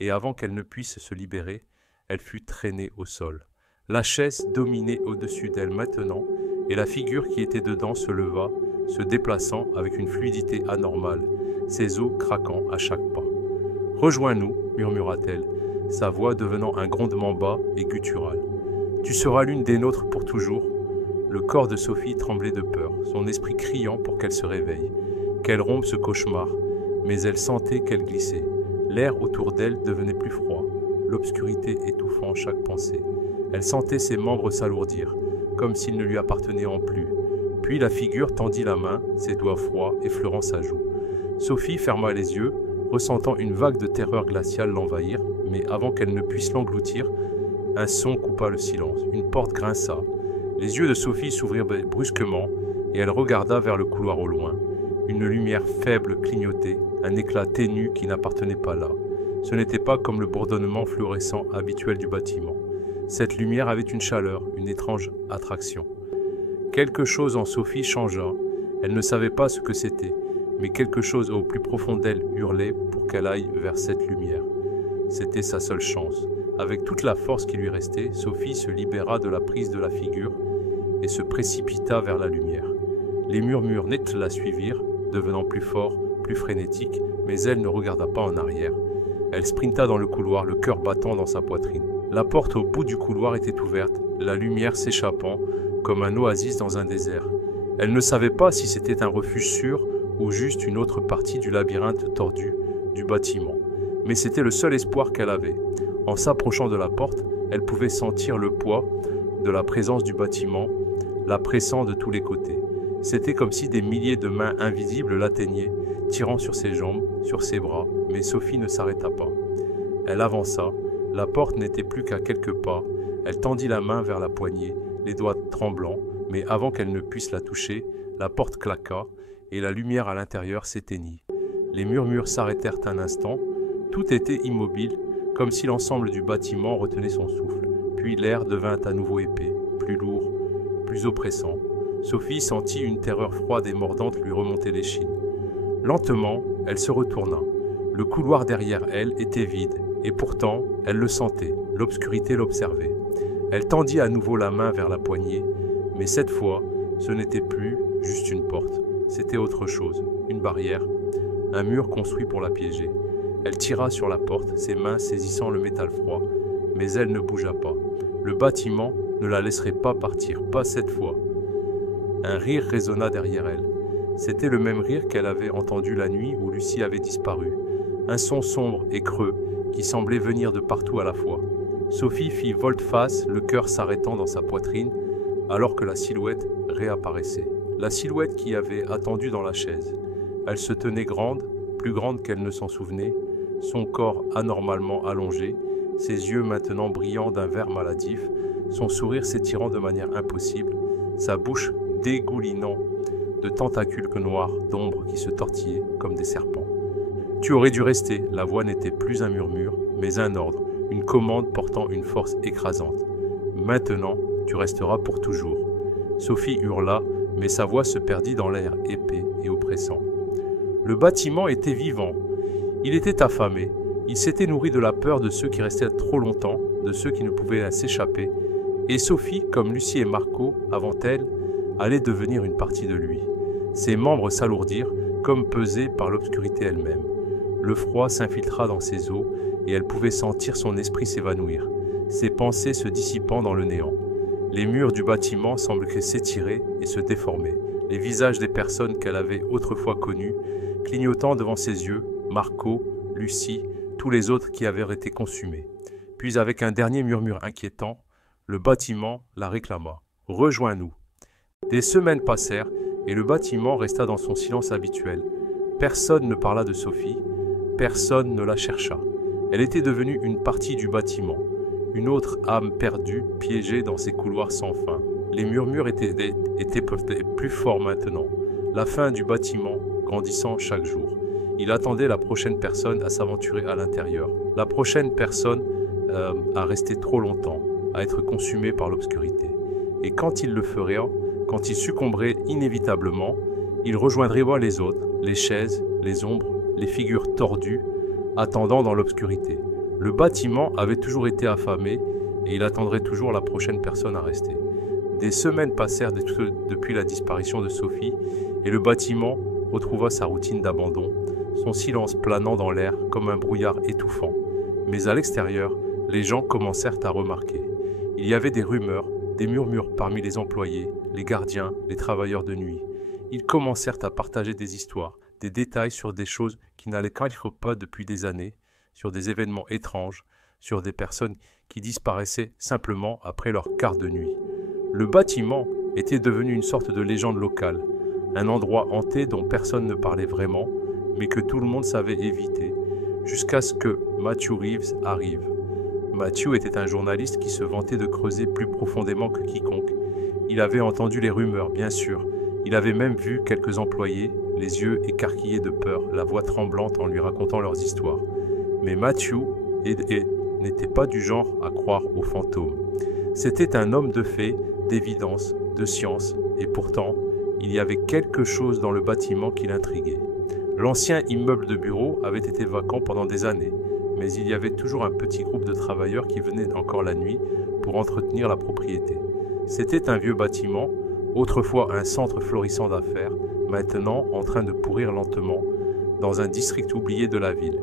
et avant qu'elle ne puisse se libérer, elle fut traînée au sol. La chaise dominait au-dessus d'elle maintenant, et la figure qui était dedans se leva, se déplaçant avec une fluidité anormale, ses os craquant à chaque pas. « Rejoins-nous » murmura-t-elle, sa voix devenant un grondement bas et guttural. « Tu seras l'une des nôtres pour toujours. » Le corps de Sophie tremblait de peur, son esprit criant pour qu'elle se réveille, qu'elle rompe ce cauchemar, mais elle sentait qu'elle glissait. L'air autour d'elle devenait plus froid, l'obscurité étouffant chaque pensée. Elle sentait ses membres s'alourdir, comme s'ils ne lui appartenaient en plus. Puis la figure tendit la main, ses doigts froids effleurant sa joue. Sophie ferma les yeux, ressentant une vague de terreur glaciale l'envahir, mais avant qu'elle ne puisse l'engloutir, un son coupa le silence. Une porte grinça. Les yeux de Sophie s'ouvrirent brusquement, et elle regarda vers le couloir au loin. Une lumière faible clignotait, un éclat ténu qui n'appartenait pas là. Ce n'était pas comme le bourdonnement fluorescent habituel du bâtiment. Cette lumière avait une chaleur, une étrange attraction. Quelque chose en Sophie changea. Elle ne savait pas ce que c'était, mais quelque chose au plus profond d'elle hurlait pour qu'elle aille vers cette lumière. C'était sa seule chance. Avec toute la force qui lui restait, Sophie se libéra de la prise de la figure et se précipita vers la lumière. Les murmures nets la suivirent, devenant plus forts, plus frénétiques, mais elle ne regarda pas en arrière. Elle sprinta dans le couloir, le cœur battant dans sa poitrine. La porte au bout du couloir était ouverte, la lumière s'échappant comme un oasis dans un désert. Elle ne savait pas si c'était un refuge sûr ou juste une autre partie du labyrinthe tordu du bâtiment. Mais c'était le seul espoir qu'elle avait. En s'approchant de la porte, elle pouvait sentir le poids de la présence du bâtiment, la pressant de tous les côtés. C'était comme si des milliers de mains invisibles l'atteignaient, tirant sur ses jambes, sur ses bras, mais Sophie ne s'arrêta pas. Elle avança, la porte n'était plus qu'à quelques pas, elle tendit la main vers la poignée, les doigts tremblants, mais avant qu'elle ne puisse la toucher, la porte claqua et la lumière à l'intérieur s'éteignit. Les murmures s'arrêtèrent un instant, tout était immobile, comme si l'ensemble du bâtiment retenait son souffle, puis l'air devint à nouveau épais, plus lourd, plus oppressant. Sophie sentit une terreur froide et mordante lui remonter l'échine. Lentement, elle se retourna. Le couloir derrière elle était vide, et pourtant, elle le sentait, l'obscurité l'observait. Elle tendit à nouveau la main vers la poignée, mais cette fois, ce n'était plus juste une porte, c'était autre chose, une barrière, un mur construit pour la piéger. Elle tira sur la porte, ses mains saisissant le métal froid, mais elle ne bougea pas. Le bâtiment ne la laisserait pas partir, pas cette fois. Un rire résonna derrière elle. C'était le même rire qu'elle avait entendu la nuit où Lucie avait disparu. Un son sombre et creux qui semblait venir de partout à la fois. Sophie fit volte-face, le cœur s'arrêtant dans sa poitrine, alors que la silhouette réapparaissait. La silhouette qui avait attendu dans la chaise. Elle se tenait grande, plus grande qu'elle ne s'en souvenait, son corps anormalement allongé, ses yeux maintenant brillants d'un vert maladif, son sourire s'étirant de manière impossible, sa bouche dégoulinant de tentacules noirs d'ombre qui se tortillaient comme des serpents. Tu aurais dû rester, la voix n'était plus un murmure, mais un ordre, une commande portant une force écrasante. Maintenant, tu resteras pour toujours. Sophie hurla, mais sa voix se perdit dans l'air épais et oppressant. Le bâtiment était vivant. Il était affamé. Il s'était nourri de la peur de ceux qui restaient trop longtemps, de ceux qui ne pouvaient s'échapper. Et Sophie, comme Lucie et Marco, avant elle, allait devenir une partie de lui. Ses membres s'alourdirent, comme pesés par l'obscurité elle-même. Le froid s'infiltra dans ses os, et elle pouvait sentir son esprit s'évanouir, ses pensées se dissipant dans le néant. Les murs du bâtiment semblaient s'étirer et se déformer. Les visages des personnes qu'elle avait autrefois connues, clignotant devant ses yeux, Marco, Lucie, tous les autres qui avaient été consumés. Puis avec un dernier murmure inquiétant, le bâtiment la réclama. « Rejoins-nous ». Des semaines passèrent et le bâtiment resta dans son silence habituel. Personne ne parla de Sophie, personne ne la chercha. Elle était devenue une partie du bâtiment, une autre âme perdue, piégée dans ces couloirs sans fin. Les murmures étaient plus forts maintenant, la fin du bâtiment grandissant chaque jour. Il attendait la prochaine personne à s'aventurer à l'intérieur, la prochaine personne à rester trop longtemps, à être consumée par l'obscurité. Et quand il le ferait, quand il succomberait inévitablement, il rejoindrait les autres, les chaises, les ombres, les figures tordues, attendant dans l'obscurité. Le bâtiment avait toujours été affamé et il attendrait toujours la prochaine personne à rester. Des semaines passèrent depuis la disparition de Sophie et le bâtiment retrouva sa routine d'abandon, son silence planant dans l'air comme un brouillard étouffant. Mais à l'extérieur, les gens commencèrent à remarquer. Il y avait des rumeurs, des murmures parmi les employés, les gardiens, les travailleurs de nuit. Ils commencèrent à partager des histoires, des détails sur des choses qui n'allaient quelque pas depuis des années, sur des événements étranges, sur des personnes qui disparaissaient simplement après leur quart de nuit. Le bâtiment était devenu une sorte de légende locale, un endroit hanté dont personne ne parlait vraiment, mais que tout le monde savait éviter, jusqu'à ce que Matthew Reeves arrive. Matthew était un journaliste qui se vantait de creuser plus profondément que quiconque. Il avait entendu les rumeurs, bien sûr. Il avait même vu quelques employés, les yeux écarquillés de peur, la voix tremblante en lui racontant leurs histoires. Mais Matthew n'était pas du genre à croire aux fantômes. C'était un homme de fait, d'évidence, de science, et pourtant, il y avait quelque chose dans le bâtiment qui l'intriguait. L'ancien immeuble de bureau avait été vacant pendant des années, mais il y avait toujours un petit groupe de travailleurs qui venaient encore la nuit pour entretenir la propriété. C'était un vieux bâtiment, autrefois un centre florissant d'affaires, maintenant en train de pourrir lentement dans un district oublié de la ville.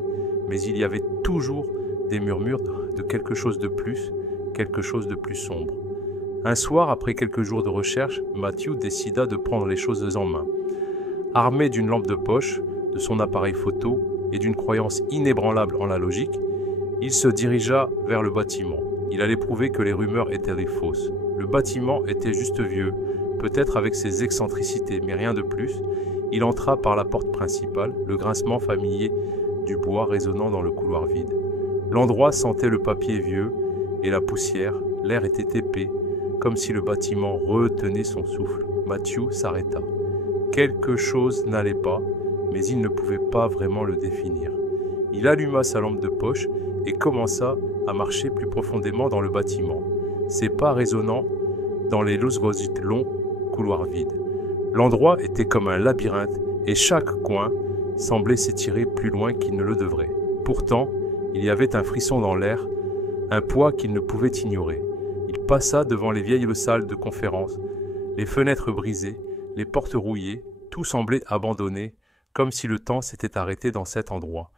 Mais il y avait toujours des murmures de quelque chose de plus sombre. Un soir, après quelques jours de recherche, Matthew décida de prendre les choses en main. Armé d'une lampe de poche, de son appareil photo et d'une croyance inébranlable en la logique, il se dirigea vers le bâtiment. Il allait prouver que les rumeurs étaient des fausses. Le bâtiment était juste vieux, peut-être avec ses excentricités, mais rien de plus. Il entra par la porte principale, le grincement familier du bois résonnant dans le couloir vide. L'endroit sentait le papier vieux et la poussière, l'air était épais, comme si le bâtiment retenait son souffle. Matthew s'arrêta. Quelque chose n'allait pas, mais il ne pouvait pas vraiment le définir. Il alluma sa lampe de poche et commença à marcher plus profondément dans le bâtiment, ses pas résonnant dans les longs couloirs vides. L'endroit était comme un labyrinthe et chaque coin semblait s'étirer plus loin qu'il ne le devrait. Pourtant, il y avait un frisson dans l'air, un poids qu'il ne pouvait ignorer. Il passa devant les vieilles salles de conférence, les fenêtres brisées, les portes rouillées, tout semblait abandonné, comme si le temps s'était arrêté dans cet endroit.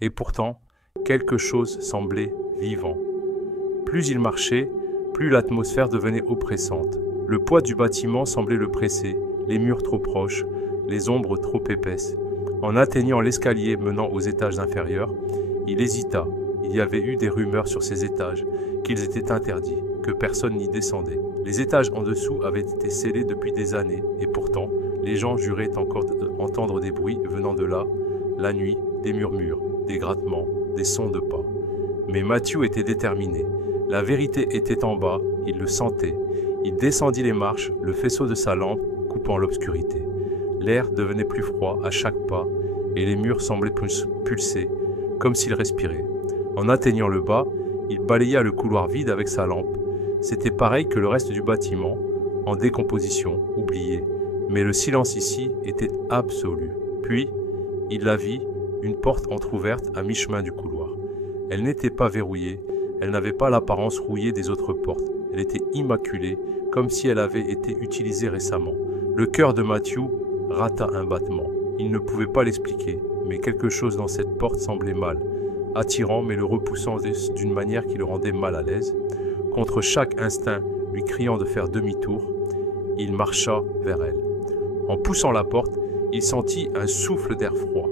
Et pourtant, quelque chose semblait vivant. Plus il marchait, plus l'atmosphère devenait oppressante. Le poids du bâtiment semblait le presser, les murs trop proches, les ombres trop épaisses. En atteignant l'escalier menant aux étages inférieurs, il hésita. Il y avait eu des rumeurs sur ces étages, qu'ils étaient interdits, que personne n'y descendait. Les étages en dessous avaient été scellés depuis des années, et pourtant, les gens juraient encore entendre des bruits venant de là, la nuit, des murmures, des grattements, des sons de pas. Mais Matthew était déterminé. La vérité était en bas, il le sentait. Il descendit les marches, le faisceau de sa lampe coupant l'obscurité. L'air devenait plus froid à chaque pas, et les murs semblaient pulser, comme s'il respirait. En atteignant le bas, il balaya le couloir vide avec sa lampe. C'était pareil que le reste du bâtiment, en décomposition, oublié. Mais le silence ici était absolu. Puis, il la vit, une porte entr'ouverte à mi-chemin du couloir. Elle n'était pas verrouillée, elle n'avait pas l'apparence rouillée des autres portes. Elle était immaculée, comme si elle avait été utilisée récemment. Le cœur de Matthew rata un battement. Il ne pouvait pas l'expliquer, mais quelque chose dans cette porte semblait mal, attirant mais le repoussant d'une manière qui le rendait mal à l'aise. Contre chaque instinct lui criant de faire demi-tour, il marcha vers elle. En poussant la porte, il sentit un souffle d'air froid.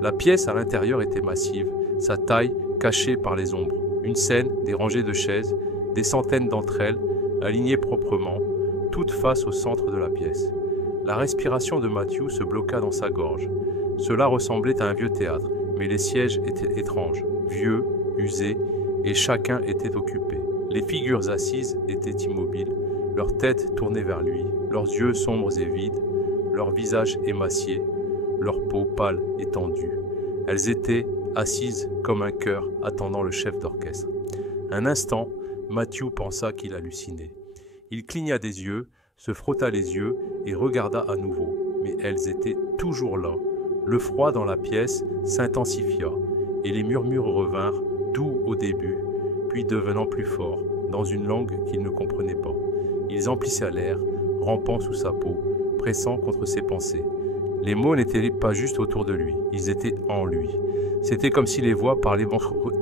La pièce à l'intérieur était massive, sa taille cachée par les ombres. Une scène, des rangées de chaises, des centaines d'entre elles, alignées proprement, toutes face au centre de la pièce. La respiration de Matthew se bloqua dans sa gorge. Cela ressemblait à un vieux théâtre, mais les sièges étaient étranges, vieux, usés, et chacun était occupé. Les figures assises étaient immobiles, leurs têtes tournées vers lui, leurs yeux sombres et vides, leurs visages émaciés, leur peau pâle et tendue. Elles étaient assises comme un chœur attendant le chef d'orchestre. Un instant, Matthew pensa qu'il hallucinait. Il cligna des yeux, se frotta les yeux et regarda à nouveau. Mais elles étaient toujours là. Le froid dans la pièce s'intensifia et les murmures revinrent, doux au début, puis devenant plus forts, dans une langue qu'il ne comprenait pas. Ils emplissaient l'air, rampant sous sa peau, pressant contre ses pensées. Les mots n'étaient pas juste autour de lui, ils étaient en lui. C'était comme si les voix parlaient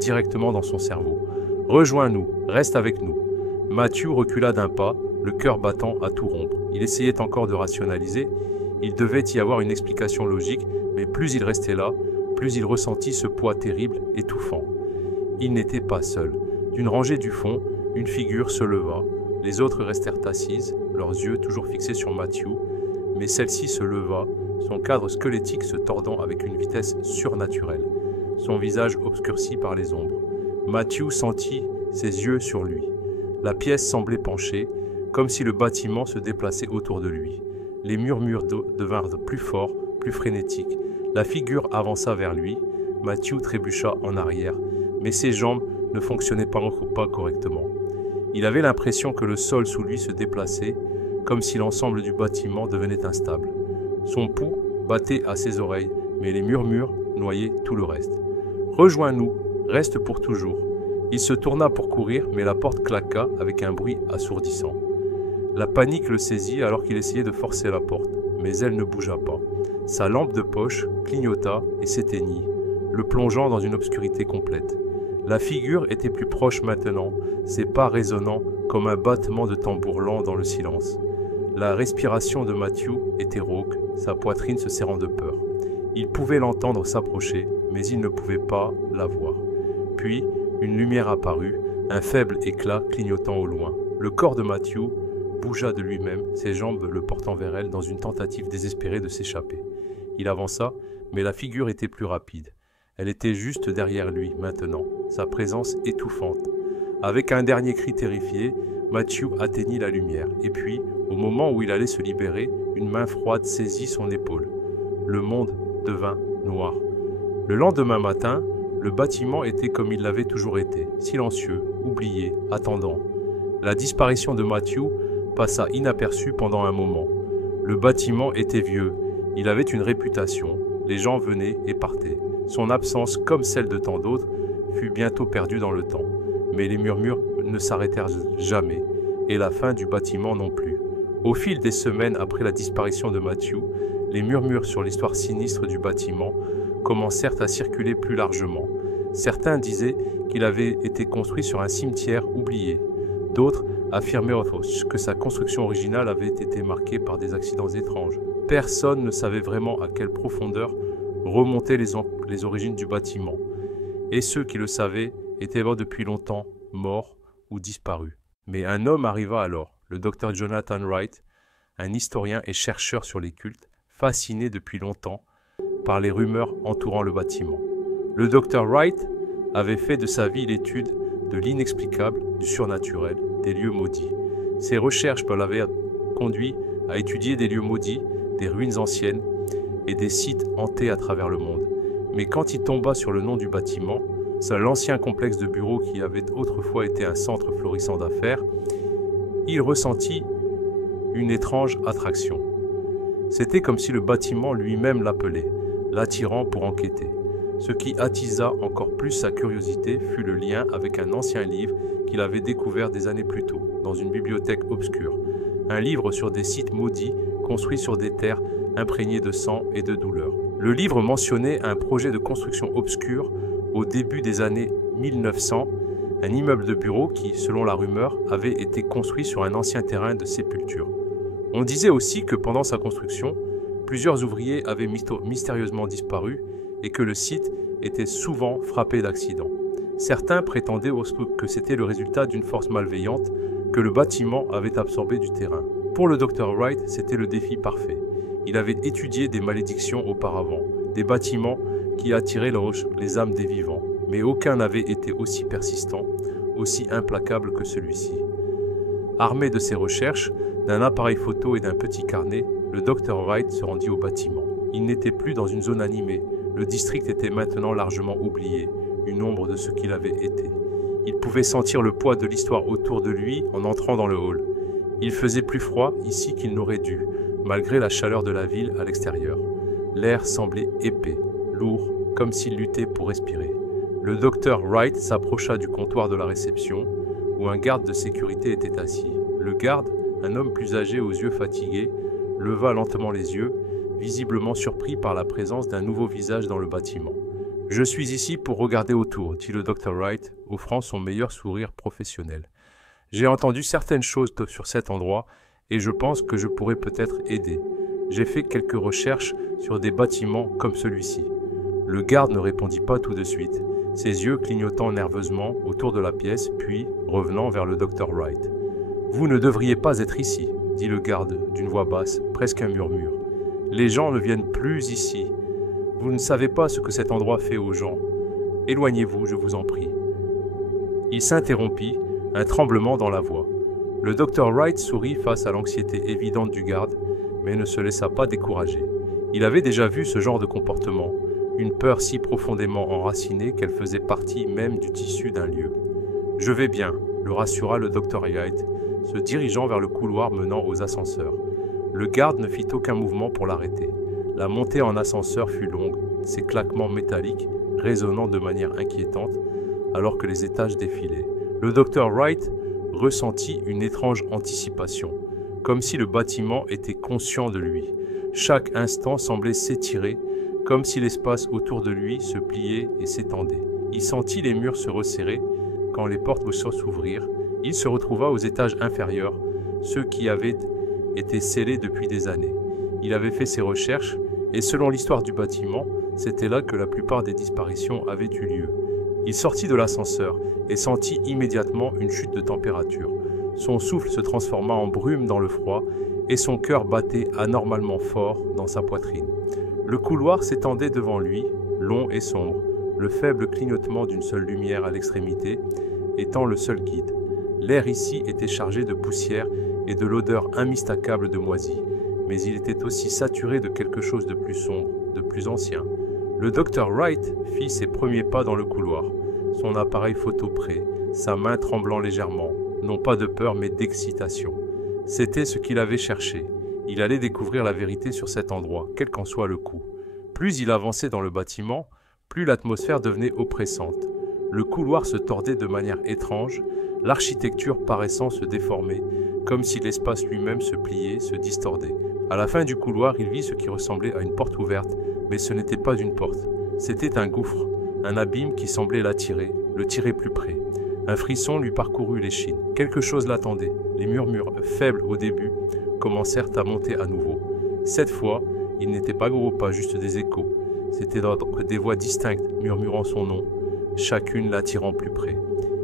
directement dans son cerveau. « Rejoins-nous, reste avec nous ». Matthew recula d'un pas, le cœur battant à tout rompre. Il essayait encore de rationaliser. Il devait y avoir une explication logique, mais plus il restait là, plus il ressentit ce poids terrible, étouffant. Il n'était pas seul. D'une rangée du fond, une figure se leva. Les autres restèrent assises, leurs yeux toujours fixés sur Matthew, mais celle-ci se leva, son cadre squelettique se tordant avec une vitesse surnaturelle, son visage obscurci par les ombres. Matthew sentit ses yeux sur lui. La pièce semblait pencher, comme si le bâtiment se déplaçait autour de lui. Les murmures devinrent plus forts, plus frénétiques. La figure avança vers lui, Matthew trébucha en arrière, mais ses jambes ne fonctionnaient pas correctement. Il avait l'impression que le sol sous lui se déplaçait, comme si l'ensemble du bâtiment devenait instable. Son pouls battait à ses oreilles, mais les murmures noyaient tout le reste. « Rejoins-nous, reste pour toujours !» Il se tourna pour courir, mais la porte claqua avec un bruit assourdissant. La panique le saisit alors qu'il essayait de forcer la porte, mais elle ne bougea pas. Sa lampe de poche clignota et s'éteignit, le plongeant dans une obscurité complète. La figure était plus proche maintenant, ses pas résonnant comme un battement de tambour lent dans le silence. La respiration de Matthew était rauque, sa poitrine se serrant de peur. Il pouvait l'entendre s'approcher, mais il ne pouvait pas la voir. Puis, une lumière apparut, un faible éclat clignotant au loin. Le corps de Matthew bougea de lui-même, ses jambes le portant vers elle dans une tentative désespérée de s'échapper. Il avança, mais la figure était plus rapide. Elle était juste derrière lui, maintenant, sa présence étouffante. Avec un dernier cri terrifié, Matthew atteignit la lumière, et puis, au moment où il allait se libérer, une main froide saisit son épaule. Le monde devint noir. Le lendemain matin, le bâtiment était comme il l'avait toujours été, silencieux, oublié, attendant. La disparition de Matthew passa inaperçue pendant un moment. Le bâtiment était vieux, il avait une réputation, les gens venaient et partaient. Son absence, comme celle de tant d'autres, fut bientôt perdue dans le temps. Mais les murmures ne s'arrêtèrent jamais, et la fin du bâtiment non plus. Au fil des semaines après la disparition de Matthew, les murmures sur l'histoire sinistre du bâtiment commencèrent à circuler plus largement. Certains disaient qu'il avait été construit sur un cimetière oublié. D'autres affirmaient que sa construction originale avait été marquée par des accidents étranges. Personne ne savait vraiment à quelle profondeur remontaient les origines du bâtiment. Et ceux qui le savaient étaient depuis longtemps morts ou disparus. Mais un homme arriva alors, le docteur Jonathan Wright, un historien et chercheur sur les cultes, fasciné depuis longtemps par les rumeurs entourant le bâtiment. Le docteur Wright avait fait de sa vie l'étude de l'inexplicable, du surnaturel, des lieux maudits. Ses recherches l'avaient conduit à étudier des lieux maudits, des ruines anciennes et des sites hantés à travers le monde. Mais quand il tomba sur le nom du bâtiment, l'ancien complexe de bureaux qui avait autrefois été un centre florissant d'affaires, il ressentit une étrange attraction. C'était comme si le bâtiment lui-même l'appelait, l'attirant pour enquêter. Ce qui attisa encore plus sa curiosité fut le lien avec un ancien livre qu'il avait découvert des années plus tôt, dans une bibliothèque obscure. Un livre sur des sites maudits, construits sur des terres imprégnées de sang et de douleur. Le livre mentionnait un projet de construction obscure au début des années 1900, un immeuble de bureau qui, selon la rumeur, avait été construit sur un ancien terrain de sépulture. On disait aussi que pendant sa construction, plusieurs ouvriers avaient mystérieusement disparu et que le site était souvent frappé d'accidents. Certains prétendaient que c'était le résultat d'une force malveillante que le bâtiment avait absorbé du terrain. Pour le Dr Wright, c'était le défi parfait. Il avait étudié des malédictions auparavant, des bâtiments qui attiraient les âmes des vivants, mais aucun n'avait été aussi persistant, aussi implacable que celui-ci. Armé de ses recherches, d'un appareil photo et d'un petit carnet, le Dr Wright se rendit au bâtiment. Il n'était plus dans une zone animée, le district était maintenant largement oublié, une ombre de ce qu'il avait été. Il pouvait sentir le poids de l'histoire autour de lui en entrant dans le hall. Il faisait plus froid ici qu'il n'aurait dû, malgré la chaleur de la ville à l'extérieur. L'air semblait épais, lourd, comme s'il luttait pour respirer. Le docteur Wright s'approcha du comptoir de la réception, où un garde de sécurité était assis. Le garde, un homme plus âgé aux yeux fatigués, leva lentement les yeux, visiblement surpris par la présence d'un nouveau visage dans le bâtiment. « Je suis ici pour regarder autour », dit le Dr Wright, offrant son meilleur sourire professionnel. « J'ai entendu certaines choses sur cet endroit et je pense que je pourrais peut-être aider. J'ai fait quelques recherches sur des bâtiments comme celui-ci. » Le garde ne répondit pas tout de suite, ses yeux clignotant nerveusement autour de la pièce, puis revenant vers le Dr Wright. « Vous ne devriez pas être ici, » dit le garde d'une voix basse, presque un murmure. « Les gens ne viennent plus ici. Vous ne savez pas ce que cet endroit fait aux gens. Éloignez-vous, je vous en prie. » Il s'interrompit, un tremblement dans la voix. Le Dr Wright sourit face à l'anxiété évidente du garde, mais ne se laissa pas décourager. Il avait déjà vu ce genre de comportement. une peur si profondément enracinée qu'elle faisait partie même du tissu d'un lieu. « Je vais bien », le rassura le Dr. Wright, se dirigeant vers le couloir menant aux ascenseurs. Le garde ne fit aucun mouvement pour l'arrêter. La montée en ascenseur fut longue, ses claquements métalliques résonnant de manière inquiétante alors que les étages défilaient. Le Dr. Wright ressentit une étrange anticipation, comme si le bâtiment était conscient de lui. Chaque instant semblait s'étirer, comme si l'espace autour de lui se pliait et s'étendait. Il sentit les murs se resserrer quand les portes s'ouvrirent. Il se retrouva aux étages inférieurs, ceux qui avaient été scellés depuis des années. Il avait fait ses recherches et selon l'histoire du bâtiment, c'était là que la plupart des disparitions avaient eu lieu. Il sortit de l'ascenseur et sentit immédiatement une chute de température. Son souffle se transforma en brume dans le froid et son cœur battait anormalement fort dans sa poitrine. Le couloir s'étendait devant lui, long et sombre, le faible clignotement d'une seule lumière à l'extrémité étant le seul guide. L'air ici était chargé de poussière et de l'odeur immistakable de moisie, mais il était aussi saturé de quelque chose de plus sombre, de plus ancien. Le Dr. Wright fit ses premiers pas dans le couloir, son appareil photo prêt, sa main tremblant légèrement, non pas de peur mais d'excitation. C'était ce qu'il avait cherché. Il allait découvrir la vérité sur cet endroit, quel qu'en soit le coût. Plus il avançait dans le bâtiment, plus l'atmosphère devenait oppressante. Le couloir se tordait de manière étrange, l'architecture paraissant se déformer, comme si l'espace lui-même se pliait, se distordait. À la fin du couloir, il vit ce qui ressemblait à une porte ouverte, mais ce n'était pas une porte. C'était un gouffre, un abîme qui semblait l'attirer, le tirer plus près. Un frisson lui parcourut l'échine. Quelque chose l'attendait. Les murmures, faibles au début, commencèrent à monter à nouveau. Cette fois, ils n'étaient pas gros, pas juste des échos. C'étaient des voix distinctes, murmurant son nom, chacune l'attirant plus près.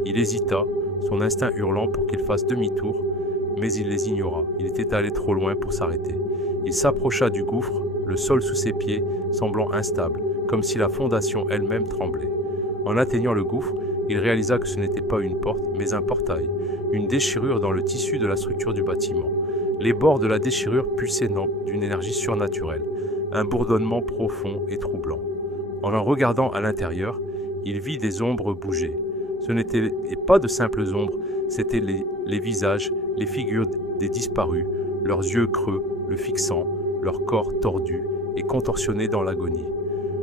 Il hésita, son instinct hurlant pour qu'il fasse demi-tour, mais il les ignora. Il était allé trop loin pour s'arrêter. Il s'approcha du gouffre, le sol sous ses pieds semblant instable, comme si la fondation elle-même tremblait. En atteignant le gouffre, il réalisa que ce n'était pas une porte, mais un portail, une déchirure dans le tissu de la structure du bâtiment. Les bords de la déchirure pulsaient d'une énergie surnaturelle, un bourdonnement profond et troublant. En regardant à l'intérieur, il vit des ombres bouger. Ce n'étaient pas de simples ombres, c'étaient les visages, les figures des disparus, leurs yeux creux, le fixant, leur corps tordu et contorsionné dans l'agonie.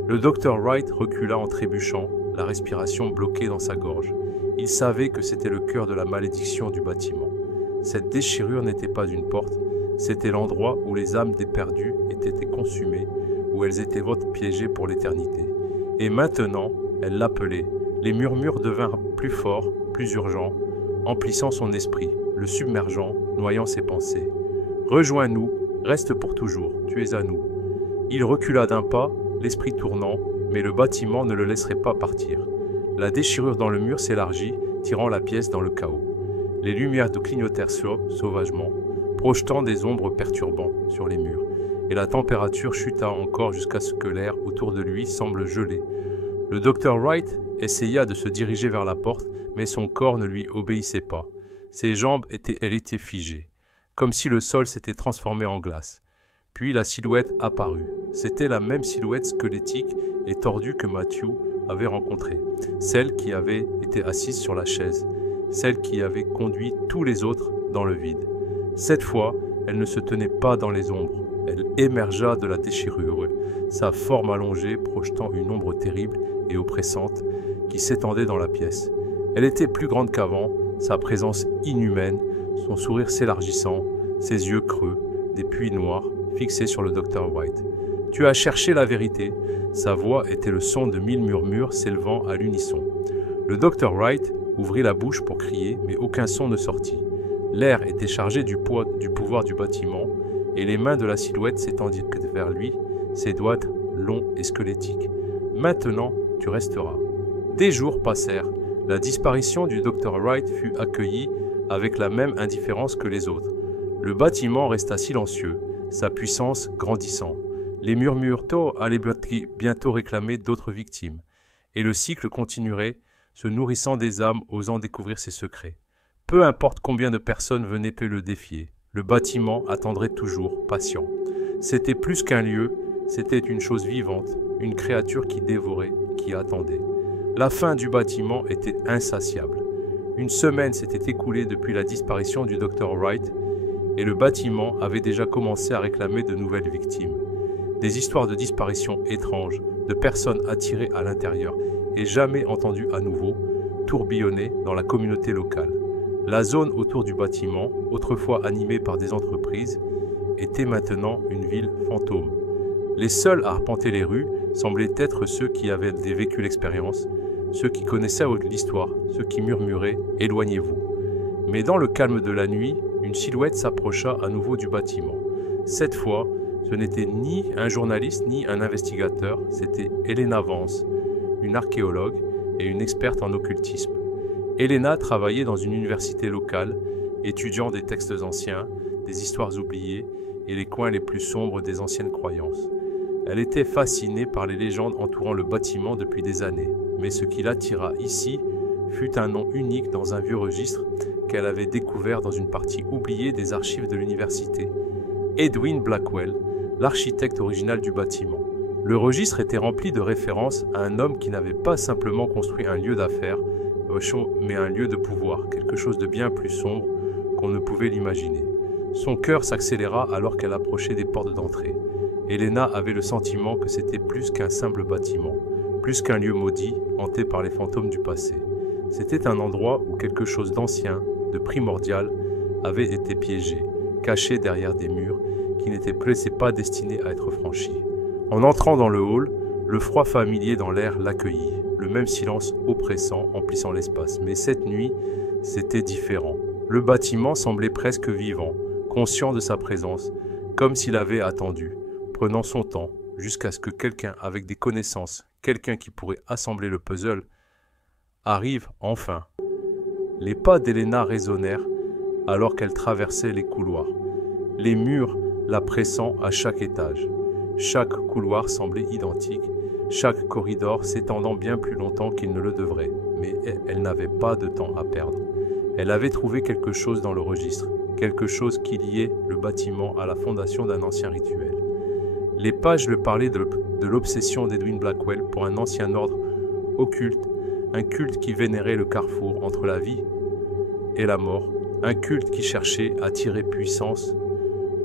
Le Dr. Wright recula en trébuchant, la respiration bloquée dans sa gorge. Il savait que c'était le cœur de la malédiction du bâtiment. Cette déchirure n'était pas une porte, c'était l'endroit où les âmes des perdus étaient consumées, où elles étaient piégées pour l'éternité. Et maintenant, elle l'appelait. Les murmures devinrent plus forts, plus urgents, emplissant son esprit, le submergeant, noyant ses pensées. « Rejoins-nous, reste pour toujours, tu es à nous. » Il recula d'un pas, l'esprit tournant, mais le bâtiment ne le laisserait pas partir. La déchirure dans le mur s'élargit, tirant la pièce dans le chaos. Les lumières clignotèrent sauvagement, projetant des ombres perturbantes sur les murs, et la température chuta encore jusqu'à ce que l'air autour de lui semble gelé. Le Dr. Wright essaya de se diriger vers la porte, mais son corps ne lui obéissait pas. Ses jambes étaient figées, comme si le sol s'était transformé en glace. Puis la silhouette apparut. C'était la même silhouette squelettique et tordue que Matthew avait rencontrée, celle qui avait été assise sur la chaise, celle qui avait conduit tous les autres dans le vide. Cette fois, elle ne se tenait pas dans les ombres. Elle émergea de la déchirure, sa forme allongée projetant une ombre terrible et oppressante qui s'étendait dans la pièce. Elle était plus grande qu'avant, sa présence inhumaine, son sourire s'élargissant, ses yeux creux, des puits noirs, fixés sur le Dr. Wright. « Tu as cherché la vérité !» Sa voix était le son de 1000 murmures s'élevant à l'unisson. Le Dr. Wright ouvrit la bouche pour crier, mais aucun son ne sortit. L'air était chargé du poids du pouvoir du bâtiment, et les mains de la silhouette s'étendirent vers lui, ses doigts longs et squelettiques. « Maintenant, tu resteras. » Des jours passèrent. La disparition du Dr. Wright fut accueillie avec la même indifférence que les autres. Le bâtiment resta silencieux, sa puissance grandissant. Les murmures allaient bientôt réclamer d'autres victimes, et le cycle continuerait, se nourrissant des âmes osant découvrir ses secrets. Peu importe combien de personnes venaient le défier, le bâtiment attendrait toujours, patient. C'était plus qu'un lieu, c'était une chose vivante, une créature qui dévorait, qui attendait. La faim du bâtiment était insatiable. Une semaine s'était écoulée depuis la disparition du docteur Wright et le bâtiment avait déjà commencé à réclamer de nouvelles victimes. Des histoires de disparitions étranges, de personnes attirées à l'intérieur et jamais entendues à nouveau, tourbillonnaient dans la communauté locale. La zone autour du bâtiment, autrefois animée par des entreprises, était maintenant une ville fantôme. Les seuls à arpenter les rues semblaient être ceux qui avaient vécu l'expérience, ceux qui connaissaient l'histoire, ceux qui murmuraient « éloignez-vous ». Mais dans le calme de la nuit, une silhouette s'approcha à nouveau du bâtiment. Cette fois, ce n'était ni un journaliste ni un investigateur, c'était Elena Vance, une archéologue et une experte en occultisme. Elena travaillait dans une université locale, étudiant des textes anciens, des histoires oubliées et les coins les plus sombres des anciennes croyances. Elle était fascinée par les légendes entourant le bâtiment depuis des années, mais ce qui l'attira ici fut un nom unique dans un vieux registre qu'elle avait découvert dans une partie oubliée des archives de l'université. Edwin Blackwell, l'architecte original du bâtiment. Le registre était rempli de références à un homme qui n'avait pas simplement construit un lieu d'affaires, mais un lieu de pouvoir, quelque chose de bien plus sombre qu'on ne pouvait l'imaginer. Son cœur s'accéléra alors qu'elle approchait des portes d'entrée. Elena avait le sentiment que c'était plus qu'un simple bâtiment, plus qu'un lieu maudit, hanté par les fantômes du passé. C'était un endroit où quelque chose d'ancien, de primordial, avait été piégé, caché derrière des murs qui n'étaient pas destinés à être franchis. En entrant dans le hall, le froid familier dans l'air l'accueillit, le même silence oppressant emplissant l'espace. Mais cette nuit, c'était différent. Le bâtiment semblait presque vivant, conscient de sa présence, comme s'il avait attendu, prenant son temps, jusqu'à ce que quelqu'un avec des connaissances, quelqu'un qui pourrait assembler le puzzle, arrive enfin. Les pas d'Elena résonnèrent alors qu'elle traversait les couloirs, les murs la pressant à chaque étage. Chaque couloir semblait identique, chaque corridor s'étendant bien plus longtemps qu'il ne le devrait, mais elle n'avait pas de temps à perdre. Elle avait trouvé quelque chose dans le registre, quelque chose qui liait le bâtiment à la fondation d'un ancien rituel. Les pages lui parlaient de l'obsession d'Edwin Blackwell pour un ancien ordre occulte, un culte qui vénérait le carrefour entre la vie et la mort, un culte qui cherchait à tirer puissance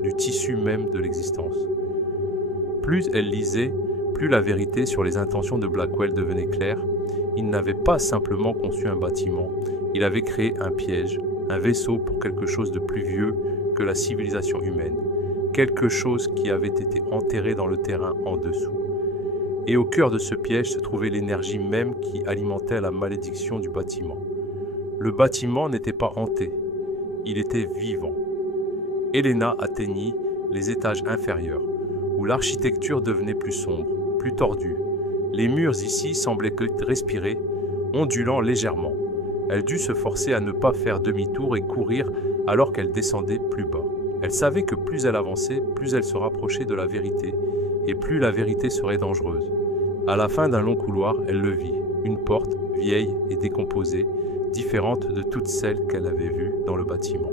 du tissu même de l'existence. Plus elle lisait, plus la vérité sur les intentions de Blackwell devenait claire. Il n'avait pas simplement conçu un bâtiment, il avait créé un piège, un vaisseau pour quelque chose de plus vieux que la civilisation humaine, quelque chose qui avait été enterré dans le terrain en dessous. Et au cœur de ce piège se trouvait l'énergie même qui alimentait la malédiction du bâtiment. Le bâtiment n'était pas hanté, il était vivant. Elena atteignit les étages inférieurs, où l'architecture devenait plus sombre, plus tordue. Les murs ici semblaient respirer, ondulant légèrement. Elle dut se forcer à ne pas faire demi-tour et courir alors qu'elle descendait plus bas. Elle savait que plus elle avançait, plus elle se rapprochait de la vérité, et plus la vérité serait dangereuse. À la fin d'un long couloir, elle le vit, une porte, vieille et décomposée, différente de toutes celles qu'elle avait vues dans le bâtiment.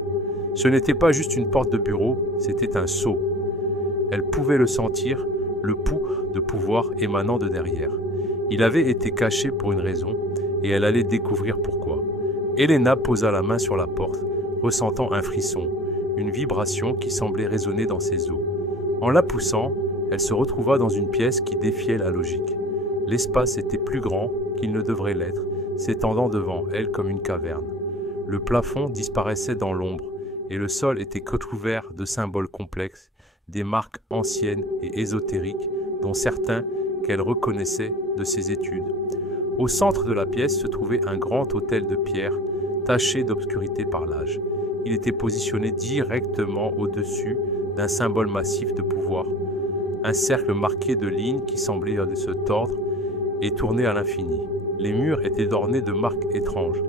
Ce n'était pas juste une porte de bureau, c'était un sceau. Elle pouvait le sentir, le pouls de pouvoir émanant de derrière. Il avait été caché pour une raison, et elle allait découvrir pourquoi. Elena posa la main sur la porte, ressentant un frisson, une vibration qui semblait résonner dans ses os. En la poussant, elle se retrouva dans une pièce qui défiait la logique. L'espace était plus grand qu'il ne devrait l'être, s'étendant devant elle comme une caverne. Le plafond disparaissait dans l'ombre, et le sol était recouvert de symboles complexes, des marques anciennes et ésotériques, dont certains qu'elle reconnaissait de ses études. Au centre de la pièce se trouvait un grand autel de pierre, taché d'obscurité par l'âge. Il était positionné directement au-dessus d'un symbole massif de pouvoir, un cercle marqué de lignes qui semblaient se tordre et tourner à l'infini. Les murs étaient ornés de marques étranges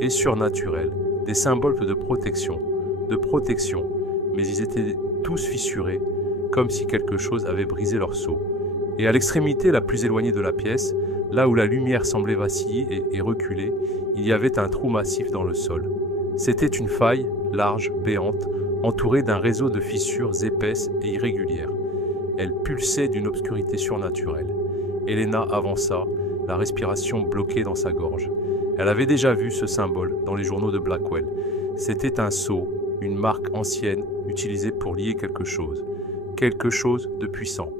et surnaturelles, des symboles de protection, mais ils étaient tous fissurés, comme si quelque chose avait brisé leur sceau. Et à l'extrémité la plus éloignée de la pièce, là où la lumière semblait vaciller et reculer, il y avait un trou massif dans le sol. C'était une faille, large, béante, entourée d'un réseau de fissures épaisses et irrégulières. Elle pulsait d'une obscurité surnaturelle. Elena avança, la respiration bloquée dans sa gorge. Elle avait déjà vu ce symbole dans les journaux de Blackwell. C'était un sceau, une marque ancienne utilisée pour lier quelque chose de puissant.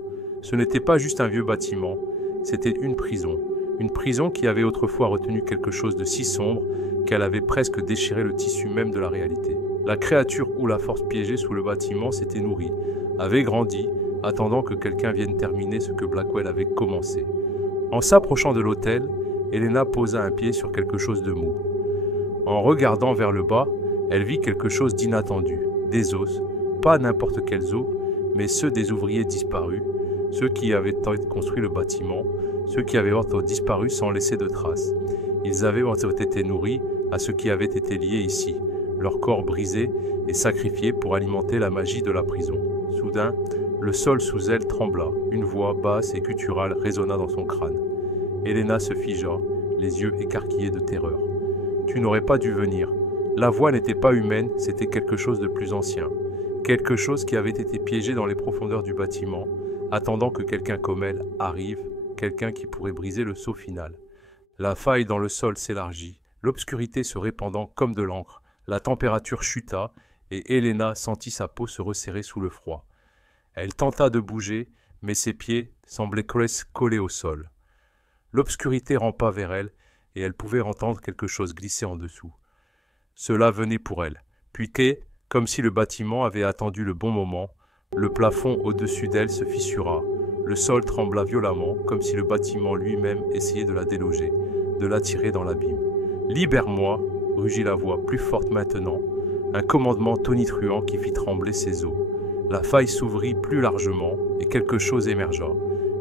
Ce n'était pas juste un vieux bâtiment, c'était une prison qui avait autrefois retenu quelque chose de si sombre qu'elle avait presque déchiré le tissu même de la réalité. La créature ou la force piégée sous le bâtiment s'était nourrie, avait grandi, attendant que quelqu'un vienne terminer ce que Blackwell avait commencé. En s'approchant de l'autel, Elena posa un pied sur quelque chose de mou. En regardant vers le bas, elle vit quelque chose d'inattendu, des os, pas n'importe quels os, mais ceux des ouvriers disparus, ceux qui avaient construit le bâtiment, ceux qui avaient disparu sans laisser de traces. Ils avaient été nourris à ce qui avait été lié ici, leur corps brisé et sacrifié pour alimenter la magie de la prison. Soudain, le sol sous elle trembla, une voix basse et gutturale résonna dans son crâne. Elena se figea, les yeux écarquillés de terreur. « Tu n'aurais pas dû venir. » La voix n'était pas humaine, c'était quelque chose de plus ancien. Quelque chose qui avait été piégé dans les profondeurs du bâtiment, attendant que quelqu'un comme elle arrive, quelqu'un qui pourrait briser le sceau final. La faille dans le sol s'élargit, l'obscurité se répandant comme de l'encre, la température chuta et Elena sentit sa peau se resserrer sous le froid. Elle tenta de bouger, mais ses pieds semblaient collés au sol. L'obscurité rampa vers elle et elle pouvait entendre quelque chose glisser en dessous. Cela venait pour elle, puis comme si le bâtiment avait attendu le bon moment, le plafond au-dessus d'elle se fissura, le sol trembla violemment, comme si le bâtiment lui-même essayait de la déloger, de l'attirer dans l'abîme. « Libère-moi » rugit la voix, plus forte maintenant, un commandement tonitruant qui fit trembler ses os. La faille s'ouvrit plus largement et quelque chose émergea,